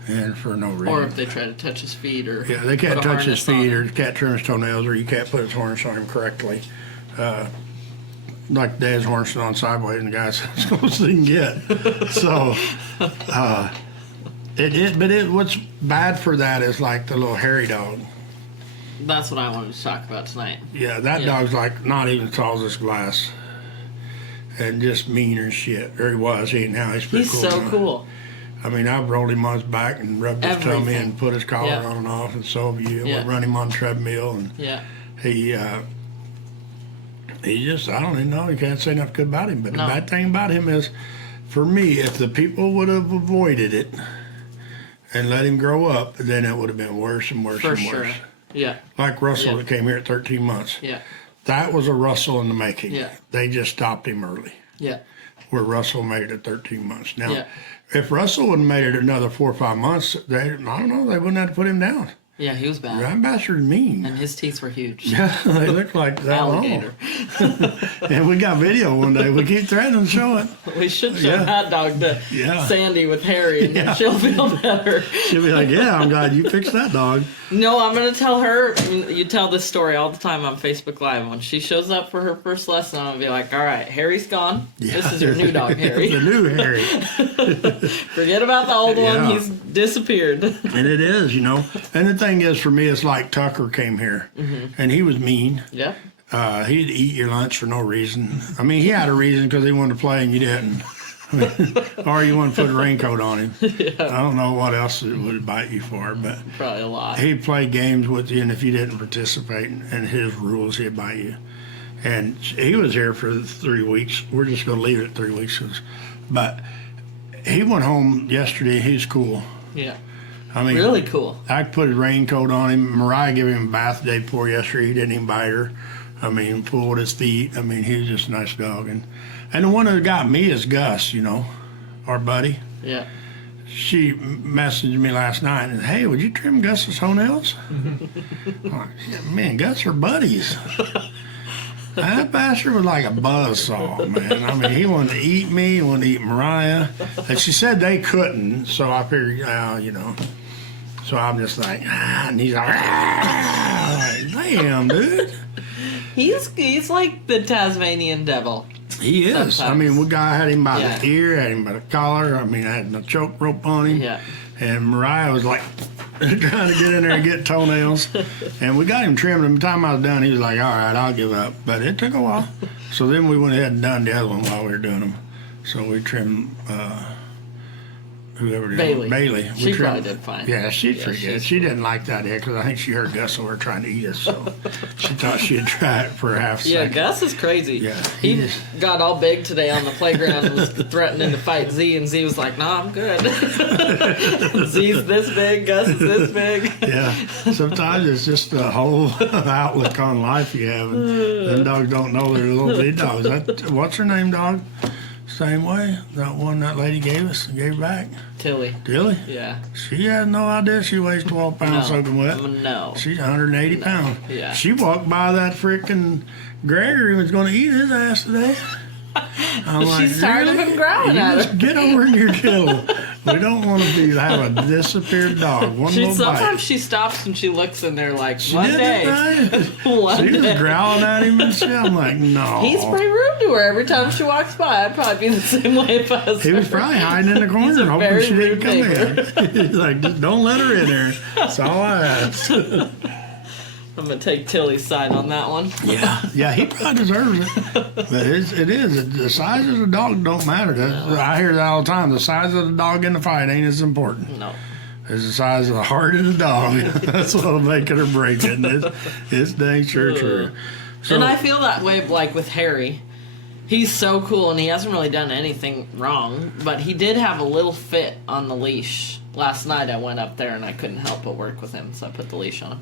and for no reason. Or if they try to touch his feet or Yeah, they can't put a touch his harness on feet or him. you can't trim his toenails or you can't put his harness on him correctly. Like Dad's harness on sideways and the guy's as close as he can get. So, what's bad for that is like the little hairy dog. That's what I wanted to talk about tonight. Yeah, that Yeah. dog's like not even as tall as this glass. And just mean as shit. Or he was. He ain't now. He's pretty He's cool. so now. cool. I mean, I've rolled him on his back and rubbed his tummy Everything. and put his collar Yeah. on and off, and so have you. Yeah. We'll run him on the treadmill, and Yeah. he just, I don't even know. You can't say nothing good about him. But No. the bad thing about him is, for me, if the people would have avoided it and let him grow up, then it would have been worse and worse For and sure. worse. Yeah. Like Russell Yeah. that came here at 13 months. Yeah. That was a Russell in the making. Yeah. They just stopped him early. Yeah. Where Russell made it at 13 months. Now, Yeah. if Russell would have made it another 4 or 5 months, I don't know, they wouldn't have to put him down. Yeah, he was bad. That bastard's mean. And his teeth were huge. Yeah, they look like that Alligator. long. And we got video one day. We keep threatening to show it. We should show Yeah. that dog to Yeah. Sandy with Harry, and Yeah. then she'll feel better. She'll be like, yeah, I'm glad you fixed that dog. No, I'm going to tell her. I mean, you tell this story all the time on Facebook Live. When she shows up for her first lesson, I'm going to be like, all right, Harry's gone. This is your new dog, Harry. The new Harry. Forget about the old one. Yeah. He's disappeared. And it is, you know. And the thing is, for me, it's like Tucker came here, and he was mean. Yeah. He'd eat your lunch for no reason. I mean, he had a reason because he wanted to play and you didn't. Or you want to put a raincoat on him. I don't know what else it would bite you for, but Probably a lot. he'd play games with you, and if you didn't participate in his rules, he'd bite you. And he was here for 3 weeks. We're just going to leave it at 3 weeks. But he went home yesterday. He's cool. Yeah. I mean, Really cool. I put a raincoat on him. Mariah gave him a bath day before yesterday. He didn't even bite her. I mean, pulled his feet. I mean, he was just a nice dog. And the one that got me is Gus, our buddy. Yeah. She messaged me last night and, hey, would you trim Gus's toenails? I'm like, yeah, man, Gus are buddies. That bastard was like a buzzsaw, man. I mean, he wanted to eat me, he wanted to eat Mariah. And she said they couldn't, so I figured, So I'm just like, and he's like, damn, dude. He's like the Tasmanian devil. He is. Sometimes. I mean, one guy had him by Yeah. the ear, had him by the collar. I mean, I had the choke rope on him. Yeah. And Mariah was like trying to get in there and get toenails. And we got him trimmed. And by the time I was done, he was like, all right, I'll give up. But it took a while. So then we went ahead and done the other one while we were doing them. So we trimmed whoever did it. Bailey. She probably did fine. Yeah, she's pretty good. she's She didn't like that yet because I think she heard Gus over trying to eat us. So she thought she'd try it for a half Yeah, second. Gus is crazy. Yeah, He he is. got all big today on the playground and was threatening to fight Z, and Z was like, nah, I'm good. Z's this big, Gus is this big. Yeah, sometimes it's just the whole outlook on life you have. And them dogs don't know they're little bitty dogs. What's her name, dog? Same way. That one that lady gave us and gave back. Tilly. Really? Yeah. She has no idea she weighs 12 pounds soaking wet. No. She's 180 pounds. Yeah. She walked by that freaking Gregory and was going to eat his ass today. I'm She's tired of him growling You at just her. get over in your kennel. We don't want to have a disappeared dog. One little Sometimes bite. she stops and she looks in there like, She one did day. it, right? One She was day. growling at him and shit. I'm like, no. He's pretty rude to her every time she walks by. I'd probably be the same way if I was He was her. probably hiding in the corner He's a hoping very she didn't rude come in. He's like, just don't let her in there. That's all I ask. I'm going to take Tilly's side on that one. Yeah, he probably deserves it. But it is. The size of the dog don't matter. I hear that all the time. The size of the dog in the fight ain't as important No. as the size of the heart of the dog. That's what'll make it or break it. And it's dang sure true. So, And I feel that way, like with Harry. He's so cool, and he hasn't really done anything wrong, but he did have a little fit on the leash. Last night I went up there, and I couldn't help but work with him, so I put the leash on him.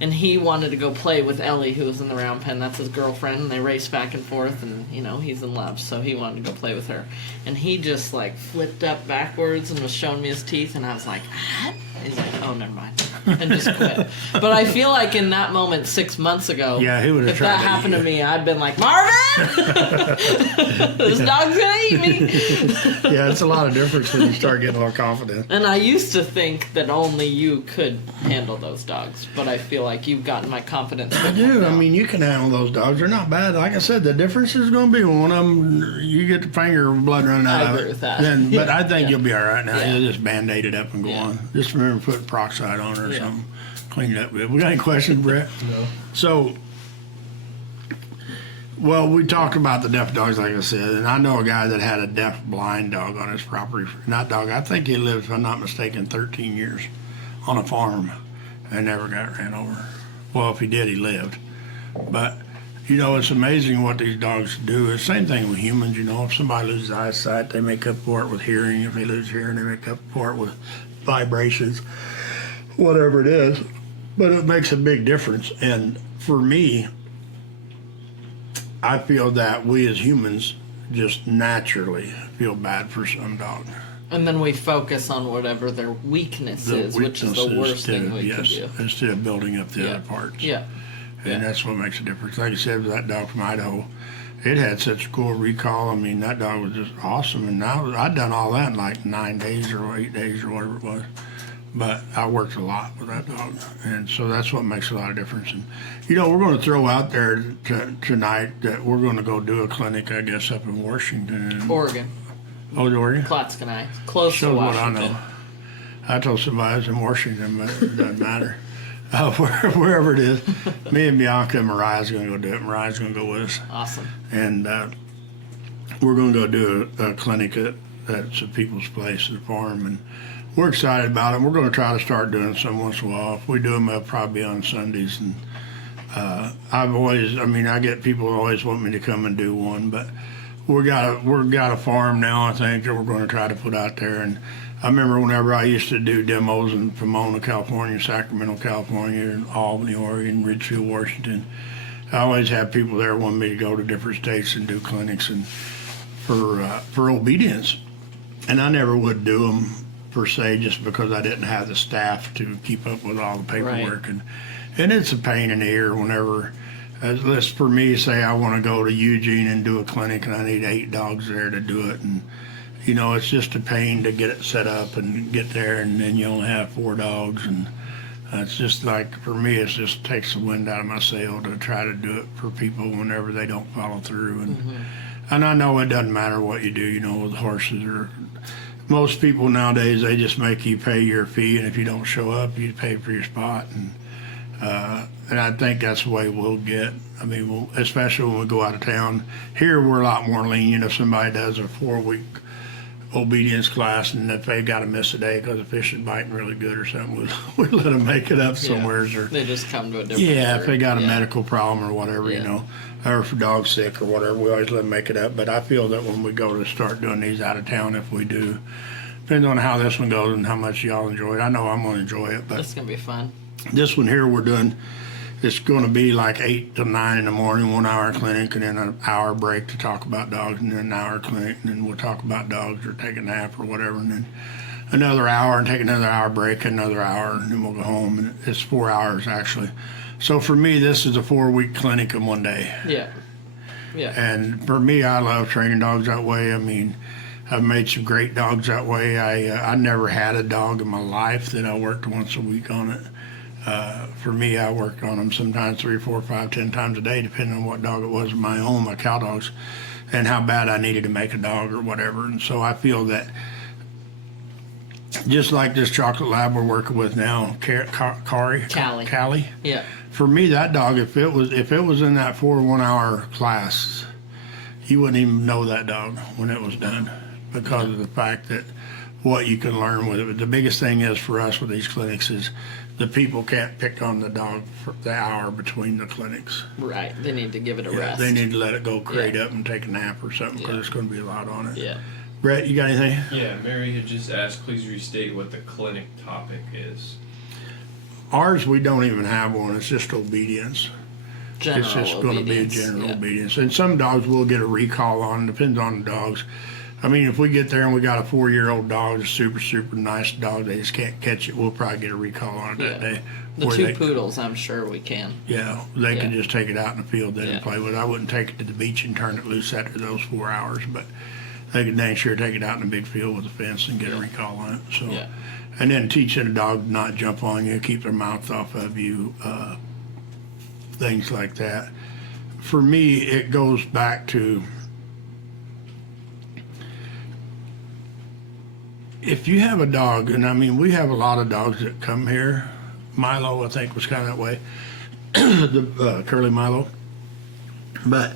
And he wanted to go play with Ellie, who was in the round pen. That's his girlfriend, and they race back and forth, and, he's in love, so he wanted to go play with her. And he just, flipped up backwards and was showing me his teeth, and I was like, what? He's like, oh, never mind. And just quit. But I feel like in that moment 6 months ago, Yeah, he would've if tried that to happened eat to you. me, I'd been like, Marvin! This dog's gonna eat me! yeah, it's a lot of difference when you start getting a little confident. And I used to think that only you could handle those dogs, but I feel like you've gotten my confidence. I do. I mean, you can handle those dogs. They're not bad. Like I said, the difference is going to be one of them, you get the finger blood running out I of it. agree with that. Then, but I think Yeah. you'll be all right now. Yeah. You'll just Band-Aid it up and go Yeah. on. Just remember to put peroxide on her or Yeah. something. Clean it up good. We got any questions, Brett? No. So, well, we talked about the deaf dogs, like I said, and I know a guy that had a deaf blind dog on his property. Not dog, I think he lived, if I'm not mistaken, 13 years on a farm and never got ran over. Well, if he did, he lived. But, it's amazing what these dogs do. It's the same thing with humans, If somebody loses eyesight, they make up for it with hearing. If they lose hearing, they make up for it with vibrations, whatever it is. But it makes a big difference. And for me, I feel that we as humans just naturally feel bad for some dog. And then we focus on whatever their weakness is, which is the worst thing we could do. Instead of building up the Yeah. other parts. Yeah. And that's what makes a difference. Like I said, with that dog from Idaho, it had such a cool recall. I mean, that dog was just awesome. And now I'd done all that in like 9 days or 8 days or whatever it was. But I worked a lot with that dog. And so that's what makes a lot of difference. And, we're going to throw out there tonight that we're going to go do a clinic, I guess, up in Washington. Oregon. Oh, Oregon? Klatskanai. Close to Shows what I Washington. know. I told somebody I was in Washington, but it doesn't matter. Wherever it is. Me and Bianca and Mariah's going to go do it. Mariah's going to go with us. Awesome. And we're going to go do a clinic at some people's place at the farm, and we're excited about it. We're going to try to start doing some once in a while. If we do them, they'll probably be on Sundays. And I get people who always want me to come and do one, but we've got a farm now, I think, that we're going to try to put out there. And I remember whenever I used to do demos in Pomona, California, Sacramento, California, and Albany, Oregon, Ridgefield, Washington, I always had people there wanting me to go to different states and do clinics and for obedience. And I never would do them per se, just because I didn't have the staff to keep up with all the paperwork. Right. And it's a pain in the ear whenever, let's for me, say I want to go to Eugene and do a clinic and I need 8 dogs there to do it. And, it's just a pain to get it set up and get there, and then you only have 4 dogs. And it's just like, for me, it just takes the wind out of my sail to try to do it for people whenever they don't follow through. And I know it doesn't matter what you do, with horses, or most people nowadays, they just make you pay your fee, and if you don't show up, you pay for your spot. And I think that's the way we'll get. I mean, especially when we go out of town. Here, we're a lot more lenient. If somebody does a 4-week obedience class, and if they got to miss a day because the fish is biting really good or something, we let them make it up somewhere. Or they just come to a different. Yeah, if they got a medical problem or whatever, Yeah. Or if a dog's sick or whatever, we always let them make it up. But I feel that when we go to start doing these out of town, if we do, depends on how this one goes and how much y'all enjoy it. I know I'm going to enjoy it, but It's gonna be fun. this one here we're doing, it's going to be like 8 to 9 in the morning, 1 hour clinic, and then an hour break to talk about dogs, and then an hour clinic, and then we'll talk about dogs or take a nap or whatever, and then another hour and take another hour break, another hour, and then we'll go home. And it's 4 hours actually. So for me, this is a 4-week clinic in one day. Yeah. Yeah. And for me, I love training dogs that way. I mean, I've made some great dogs that way. I never had a dog in my life that I worked once a week on it. For me, I worked on them sometimes 3, 4, 5, 10 times a day, depending on what dog it was of my own, my cow dogs, and how bad I needed to make a dog or whatever. And so I feel that just like this chocolate lab we're working with now, Callie. Yeah. For me, that dog, if it was in that 4 1-hour class, you wouldn't even know that dog when it was done, because of the fact that what you can learn with it. But the biggest thing is for us with these clinics is the people can't pick on the dog for the hour between the clinics. Right. They need to give it a rest. They need to let it go crate up and take a nap or something, because it's going to be a lot on it. Yeah. Brett, you got anything? Yeah, Mary had just asked, please restate what the clinic topic is. Ours, we don't even have one. It's just obedience. General It's just going to be a obedience, general yeah. obedience. And some dogs will get a recall on, depends on the dogs. I mean, if we get there and we got a 4-year-old dog, a super, super nice dog, they just can't catch it, we'll probably get a recall on it that day. The Where 2 poodles, I'm sure we can. Yeah, they can Yeah. just take it out in the field then Yeah. and play with it. I wouldn't take it to the beach and turn it loose after those 4 hours, but they can dang sure take it out in a big field with a fence and get a recall on it. So, Yeah. and then teaching a dog to not jump on you, keep their mouth off of you, things like that. For me, it goes back to, if you have a dog, and I mean, we have a lot of dogs that come here. Milo, I think, was kind of that way, the curly Milo. But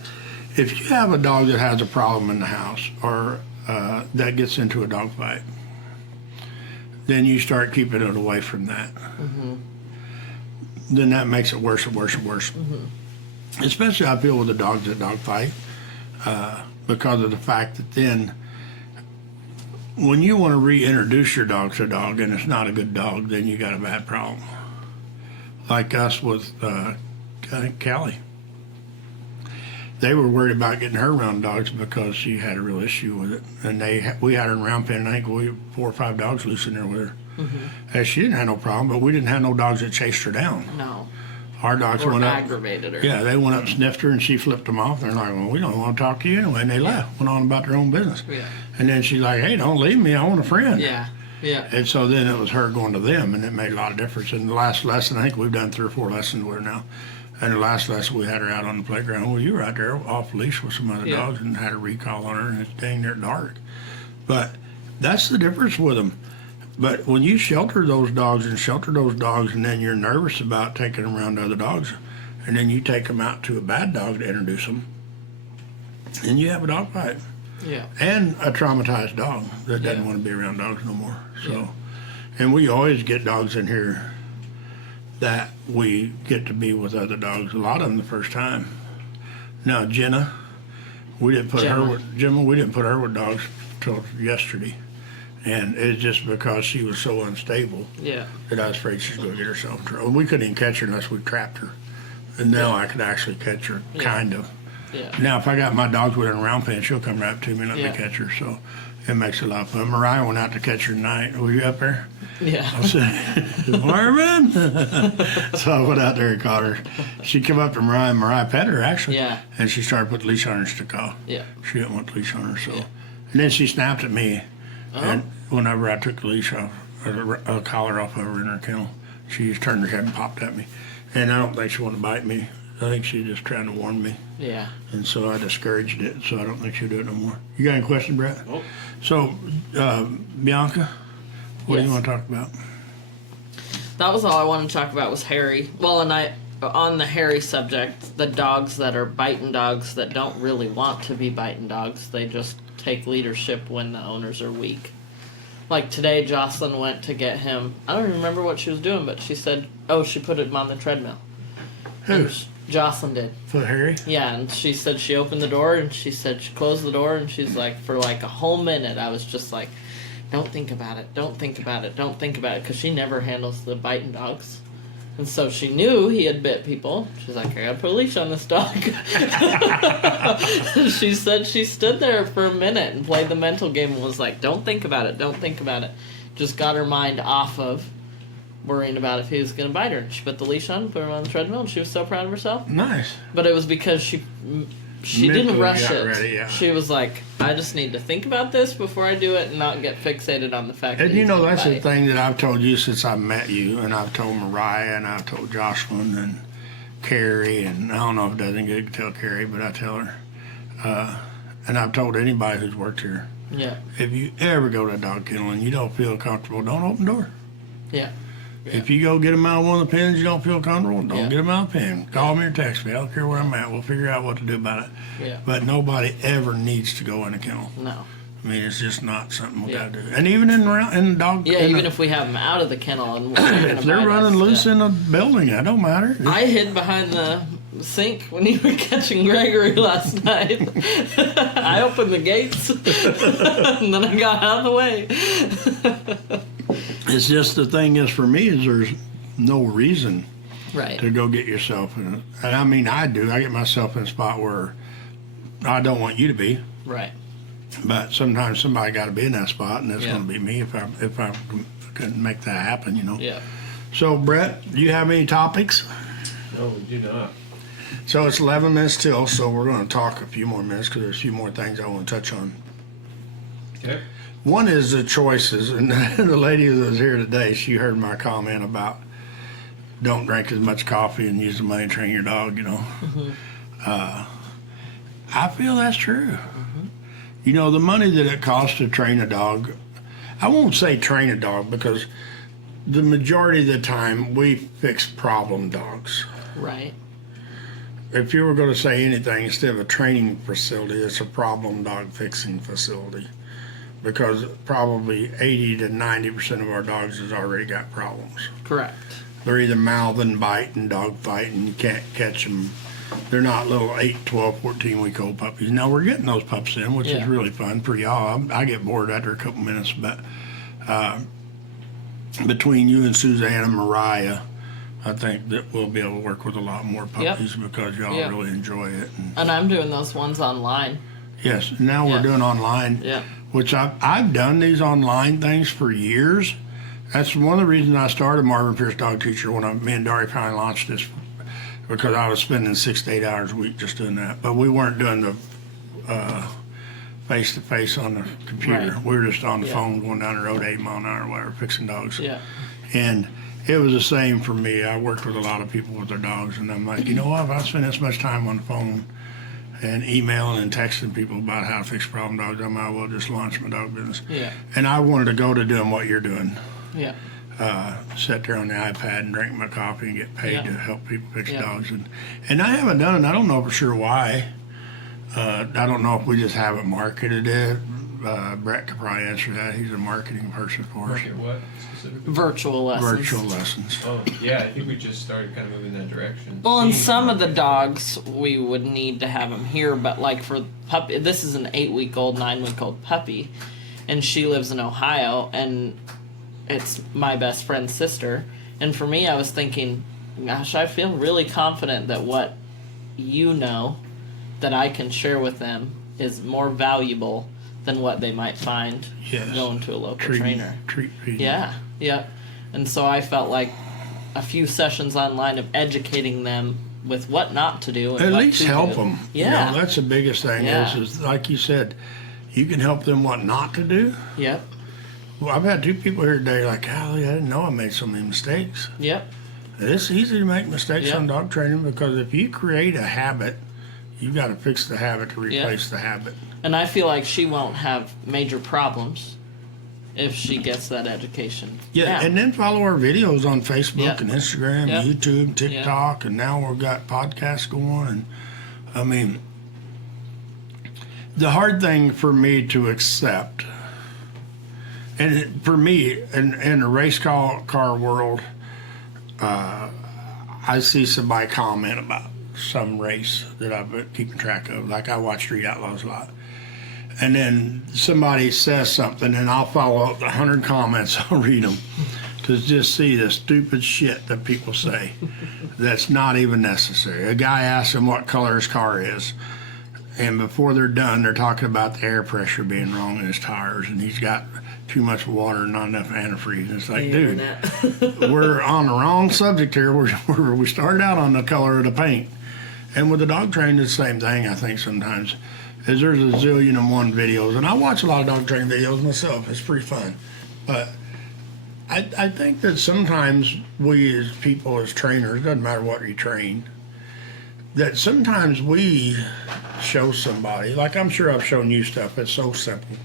if you have a dog that has a problem in the house, or that gets into a dog fight, then you start keeping it away from that. Mm-hmm. Then that makes it worse and worse and worse. Mm-hmm. Especially I feel with the dogs that dog fight, because of the fact that then when you want to reintroduce your dog to a dog and it's not a good dog, then you got a bad problem. Like us with Callie. They were worried about getting her around dogs because she had a real issue with it. And we had her in round pen, and I think we had 4 or 5 dogs loose in there with her. Mm-hmm. And she didn't have no problem, but we didn't have no dogs that chased her down. No. Our dogs Or went up. aggravated her. Yeah, they went up, sniffed her, and she flipped them off. They're like, well, we don't want to talk to you anyway. And they left, went on about their own business. Yeah. And then she's like, hey, don't leave me. I want a friend. Yeah. Yeah. And so then it was her going to them, and it made a lot of difference. And the last lesson, I think we've done 3 or 4 lessons with her now. And the last lesson, we had her out on the playground. Well, you were out there off leash with some other Yeah. dogs and had a recall on her, and it's dang near dark. But that's the difference with them. But when you shelter those dogs, and then you're nervous about taking them around to other dogs, and then you take them out to a bad dog to introduce them, and you have a dog fight. Yeah. And a traumatized dog that doesn't want to be around dogs no more. So, and we always get dogs in here that we get to be with other dogs. A lot of them the first time. Now Jenna, we didn't put her with Gemma. We didn't put her with dogs till yesterday, and it's just because she was so unstable. Yeah. That I was afraid she's going to get herself in trouble. We couldn't even catch her unless we trapped her, and now I could actually catch her, kind of. Yeah. Now, if I got my dogs with her in a round pen, she'll come right up to me and let me catch her. So it makes it a lot of fun. Mariah went out to catch her tonight. Were you up there? Yeah. I said, Marvin. So I went out there and caught her. She came up to Mariah, and Mariah pet her, actually. Yeah. And she started putting the leash on her and took off. Yeah. She didn't want the leash on her. So, and then she snapped at me. And whenever I took the leash off, a collar off of her in her kennel, she just turned her head and popped at me. And I don't think she wanted to bite me. I think she was just trying to warn me. Yeah. And so I discouraged it, so I don't think she'll do it no more. You got any questions, Brett? Nope. So, Bianca, what do you Yes. want to talk about? That was all I wanted to talk about was Harry. Well, and on the Harry subject, the dogs that are biting dogs that don't really want to be biting dogs, they just take leadership when the owners are weak. Like today, Jocelyn went to get him. I don't even remember what she was doing, but she said, she put him on the treadmill. Who? Jocelyn did. For Harry? Yeah, and she said she opened the door, and she said she closed the door, and she's like, for like a whole minute, I was just like, don't think about it, don't think about it, don't think about it, because she never handles the biting dogs. And so she knew he had bit people. She's like, I gotta put a leash on this dog. She said she stood there for a minute and played the mental game and was like, don't think about it, don't think about it. Just got her mind off of worrying about if he was gonna bite her. And she put the leash on, put him on the treadmill, and she was so proud of herself. Nice. But it was because she didn't Mentally rush got it. ready, yeah. She was like, I just need to think about this before I do it and not get fixated on the fact that And you he's know, gonna that's the bite. thing that I've told you since I met you, and I've told Mariah, and I've told Jocelyn, and Carrie, and I don't know if it doesn't good to tell Carrie, but I tell her. And I've told anybody who's worked here, Yeah. if you ever go to a dog kennel and you don't feel comfortable, don't open the door. Yeah. If you go get them out of one of the pens, you don't feel comfortable, don't Yeah. get them out of the pen. Call me or text me. I don't care where I'm at. We'll figure out what to do about it. Yeah. But nobody ever needs to go in a kennel. No. I mean, it's just not something we Yeah. got to do. And even in the dog, Yeah, in even the- if we have them out of the kennel and if they're running loose in a building, that don't matter. I hid behind the sink when you were catching Gregory last night. I opened the gates and then I got out of the way. It's just the thing is for me is there's no reason Right. to go get yourself in it. And I mean, I do. I get myself in a spot where I don't want you to be. Right. But sometimes somebody got to be in that spot, and it's Yeah. going to be me if I couldn't make that happen, you know. Yeah. So, Brett, do you have any topics? No, we do not. So it's 11 minutes till, so we're going to talk a few more minutes because there's a few more things I want to touch on. Okay. One is the choices, and the lady that was here today, she heard my comment about don't drink as much coffee and use the money to train your dog, you know. I feel that's true. You know, the money that it costs to train a dog, I won't say train a dog because the majority of the time we fix problem dogs. Right. If you were going to say anything instead of a training facility, it's a problem dog fixing facility. Because probably 80 to 90% of our dogs has already got problems. Correct. They're either mouthing, biting, dog fighting, you can't catch them. They're not little 8, 12, 14-week-old puppies. Now we're getting those pups in, which is Yeah. really fun for y'all. I get bored after a couple minutes, but between you and Suzanne and Mariah, I think that we'll be able to work with a lot more puppies because y'all Yeah. really enjoy it. And And I'm doing those ones online. yes, now we're Yeah. doing online. Yeah. Which I've done these online things for years. That's one of the reasons I started Marvin Pierce Dog Teacher when me and Dari finally launched this, because I was spending 6 to 8 hours a week just doing that. But we weren't doing the face-to-face on the computer. Right. We were just on the Yeah. phone going down the road 8 mile an hour or whatever, fixing dogs. Yeah. And it was the same for me. I worked with a lot of people with their dogs, and I'm like, you know what, if I spend this much time on the phone and emailing and texting people about how to fix problem dogs, I might as well just launch my dog business. Yeah. And I wanted to go to doing what you're doing. Yeah. Sit there on the iPad and drink my coffee and get paid Yeah. to help people fix Yeah. dogs. And I haven't done it. I don't know for sure why. I don't know if we just haven't marketed it. Brett could probably answer that. He's a marketing person for us. Market what specifically? Virtual lessons. Virtual lessons. Oh, yeah, I think we just started kind of moving that direction. Well, and Seeing some of the market. dogs we would need to have them here, but like for puppy, this is an 8-week-old, 9-week-old puppy, and she lives in Ohio, and it's my best friend's sister. And for me, I was thinking, gosh, I feel really confident that what you know that I can share with them is more valuable than what they might find Yes. going to a local trainer. Treat feeding. Yeah, yeah. And so I felt like a few sessions online of educating them with what not to do. And At what least to help do. them. Yeah. You know, that's the biggest thing Yeah. is like you said, you can help them what not to do. Yep. Well, I've had 2 people here today like, golly, I didn't know I made so many mistakes. Yep. It's easy to make mistakes Yeah. on dog training because if you create a habit, you've got to fix the habit to replace the habit. And I feel like she won't have major problems if she gets that education. Yeah, and then follow our videos on Facebook Yeah. and Instagram, Yeah. YouTube, TikTok, and now we've got podcasts going. And I mean, the hard thing for me to accept, and for me in the race car world, I see somebody comment about some race that I've been keeping track of. Like I watch Street Outlaws a lot. And then somebody says something, and I'll follow up 100 comments. I'll read them to just see the stupid shit that people say that's not even necessary. A guy asks him what color his car is, and before they're done, they're talking about the air pressure being wrong in his tires, and he's got too much water and not enough antifreeze. And it's like, dude, we're on the wrong subject here. We started out on the color of the paint. And with the dog training, it's the same thing, I think, sometimes. Is there's a zillion and one videos, and I watch a lot of dog training videos myself. It's pretty fun, but I think that sometimes we as people, as trainers, doesn't matter what you train, that sometimes we show somebody, like I'm sure I've shown you stuff that's so simple,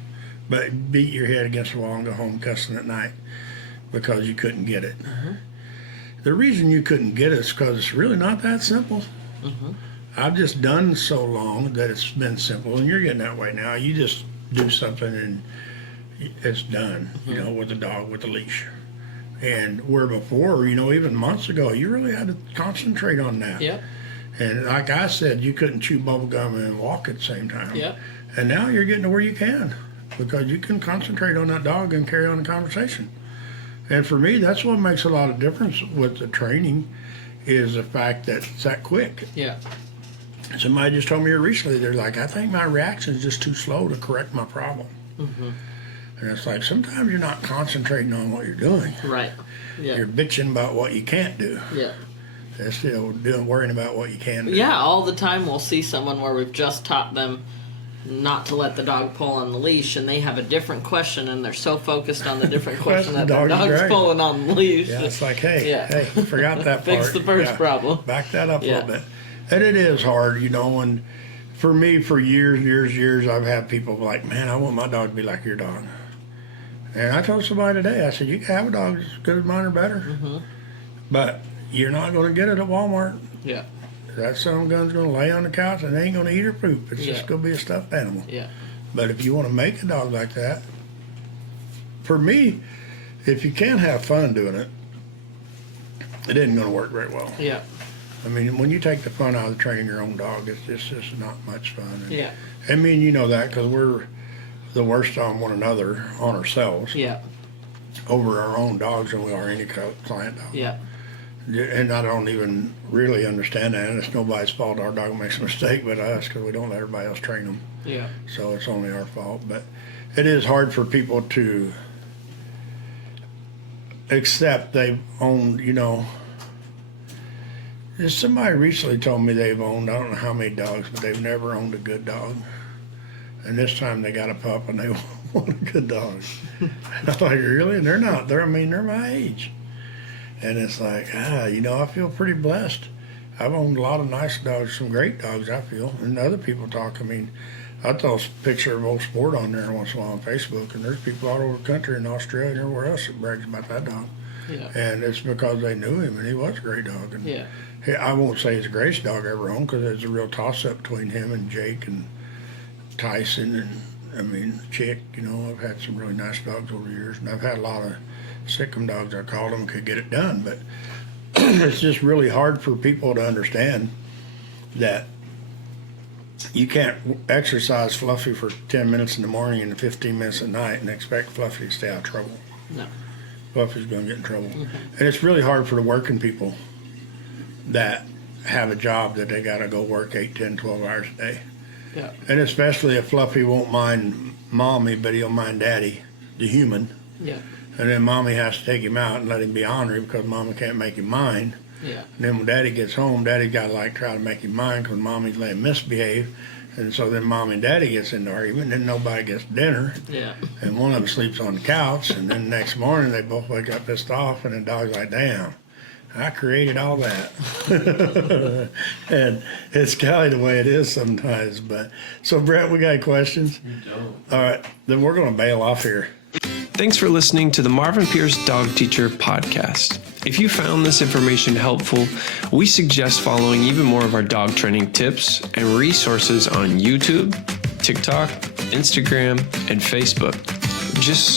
but beat your head against the wall and go home cussing at night because you couldn't get it. Mm-hmm. The reason you couldn't get it is because it's really not that simple. Mm-hmm. I've just done so long that it's been simple, and you're getting that way now. You just do something and it's done, you know, with the dog with the leash. And where before, you know, even months ago, you really had to concentrate on that. Yep. And like I said, you couldn't chew bubble gum and walk at the same time. Yep. And now you're getting to where you can because you can concentrate on that dog and carry on the conversation. And for me, that's what makes a lot of difference with the training is the fact that it's that quick. Yeah. Somebody just told me here recently, they're like, I think my reaction is just too slow to correct my problem. Mm-hmm. And it's like, sometimes you're not concentrating on what you're doing. Right. Yeah. You're bitching about what you can't do. Yeah. Instead of worrying about what you can do. Yeah, all the time we'll see someone where we've just taught them not to let the dog pull on the leash, and they have a different question, and they're so focused on the different question that their Dog's dog's right. pulling on the leash. Yeah, it's like, hey, Yeah. hey, forgot that part. Fix the first Yeah. problem. Back that up a Yeah. little bit. And it is hard, you know, and for me, for years, I've had people like, man, I want my dog to be like your dog. And I told somebody today, I said, you can have a dog as good as mine or better, Mm-hmm. but you're not going to get it at Walmart. Yeah. That son of a gun's going to lay on the couch and they ain't going to eat her poop. It's Yeah. just going to be a stuffed animal. Yeah. But if you want to make a dog like that, for me, if you can't have fun doing it, it isn't going to work very well. Yeah. I mean, when you take the fun out of training your own dog, it's just not much fun. And, Yeah. I mean, you know that because we're the worst on one another, on ourselves, Yeah. over our own dogs than we are any client dog. Yeah. And I don't even really understand that. And it's nobody's fault our dog makes a mistake but us because we don't let everybody else train them. Yeah. So it's only our fault. But it is hard for people to accept they've owned, you know. Somebody recently told me they've owned, I don't know how many dogs, but they've never owned a good dog. And this time they got a pup and they want a good dog. And I'm like, really? And they're not. They're my age. And it's like, you know, I feel pretty blessed. I've owned a lot of nice dogs, some great dogs, I feel. And other people talk, I mean, I throw a picture of old sport on there once in a while on Facebook, and there's people all over the country in Australia and everywhere else that brags about that dog. Yeah. And it's because they knew him, and he was a great dog. And Yeah. I won't say he's the greatest dog I ever owned because there's a real toss-up between him and Jake and Tyson and, I mean, Chick, you know, I've had some really nice dogs over the years, and I've had a lot of sick-em dogs, I called them, could get it done, but it's just really hard for people to understand that you can't exercise Fluffy for 10 minutes in the morning and 15 minutes at night and expect Fluffy to stay out of trouble. No. Fluffy's going to get in trouble. And it's really hard for the working people that have a job that they got to go work 8, 10, 12 hours a day. Yeah. And especially if Fluffy won't mind mommy, but he'll mind daddy, the human. Yeah. And then mommy has to take him out and let him be ornery because mama can't make him mind. Yeah. And then when daddy gets home, daddy got to like try to make him mind because mommy's let him misbehave. And so then mommy and daddy gets into argument, and then nobody gets dinner. Yeah. And one of them sleeps on the couch, and then the next morning they both wake up pissed off, and the dog's like, damn, I created all that. And it's kind of the way it is sometimes. But so Brett, we got questions? You don't. All right, then we're going to bail off here. Thanks for listening to the Marvin Pierce Dog Teacher podcast. If you found this information helpful, we suggest following even more of our dog training tips and resources on YouTube, TikTok, Instagram, and Facebook. Just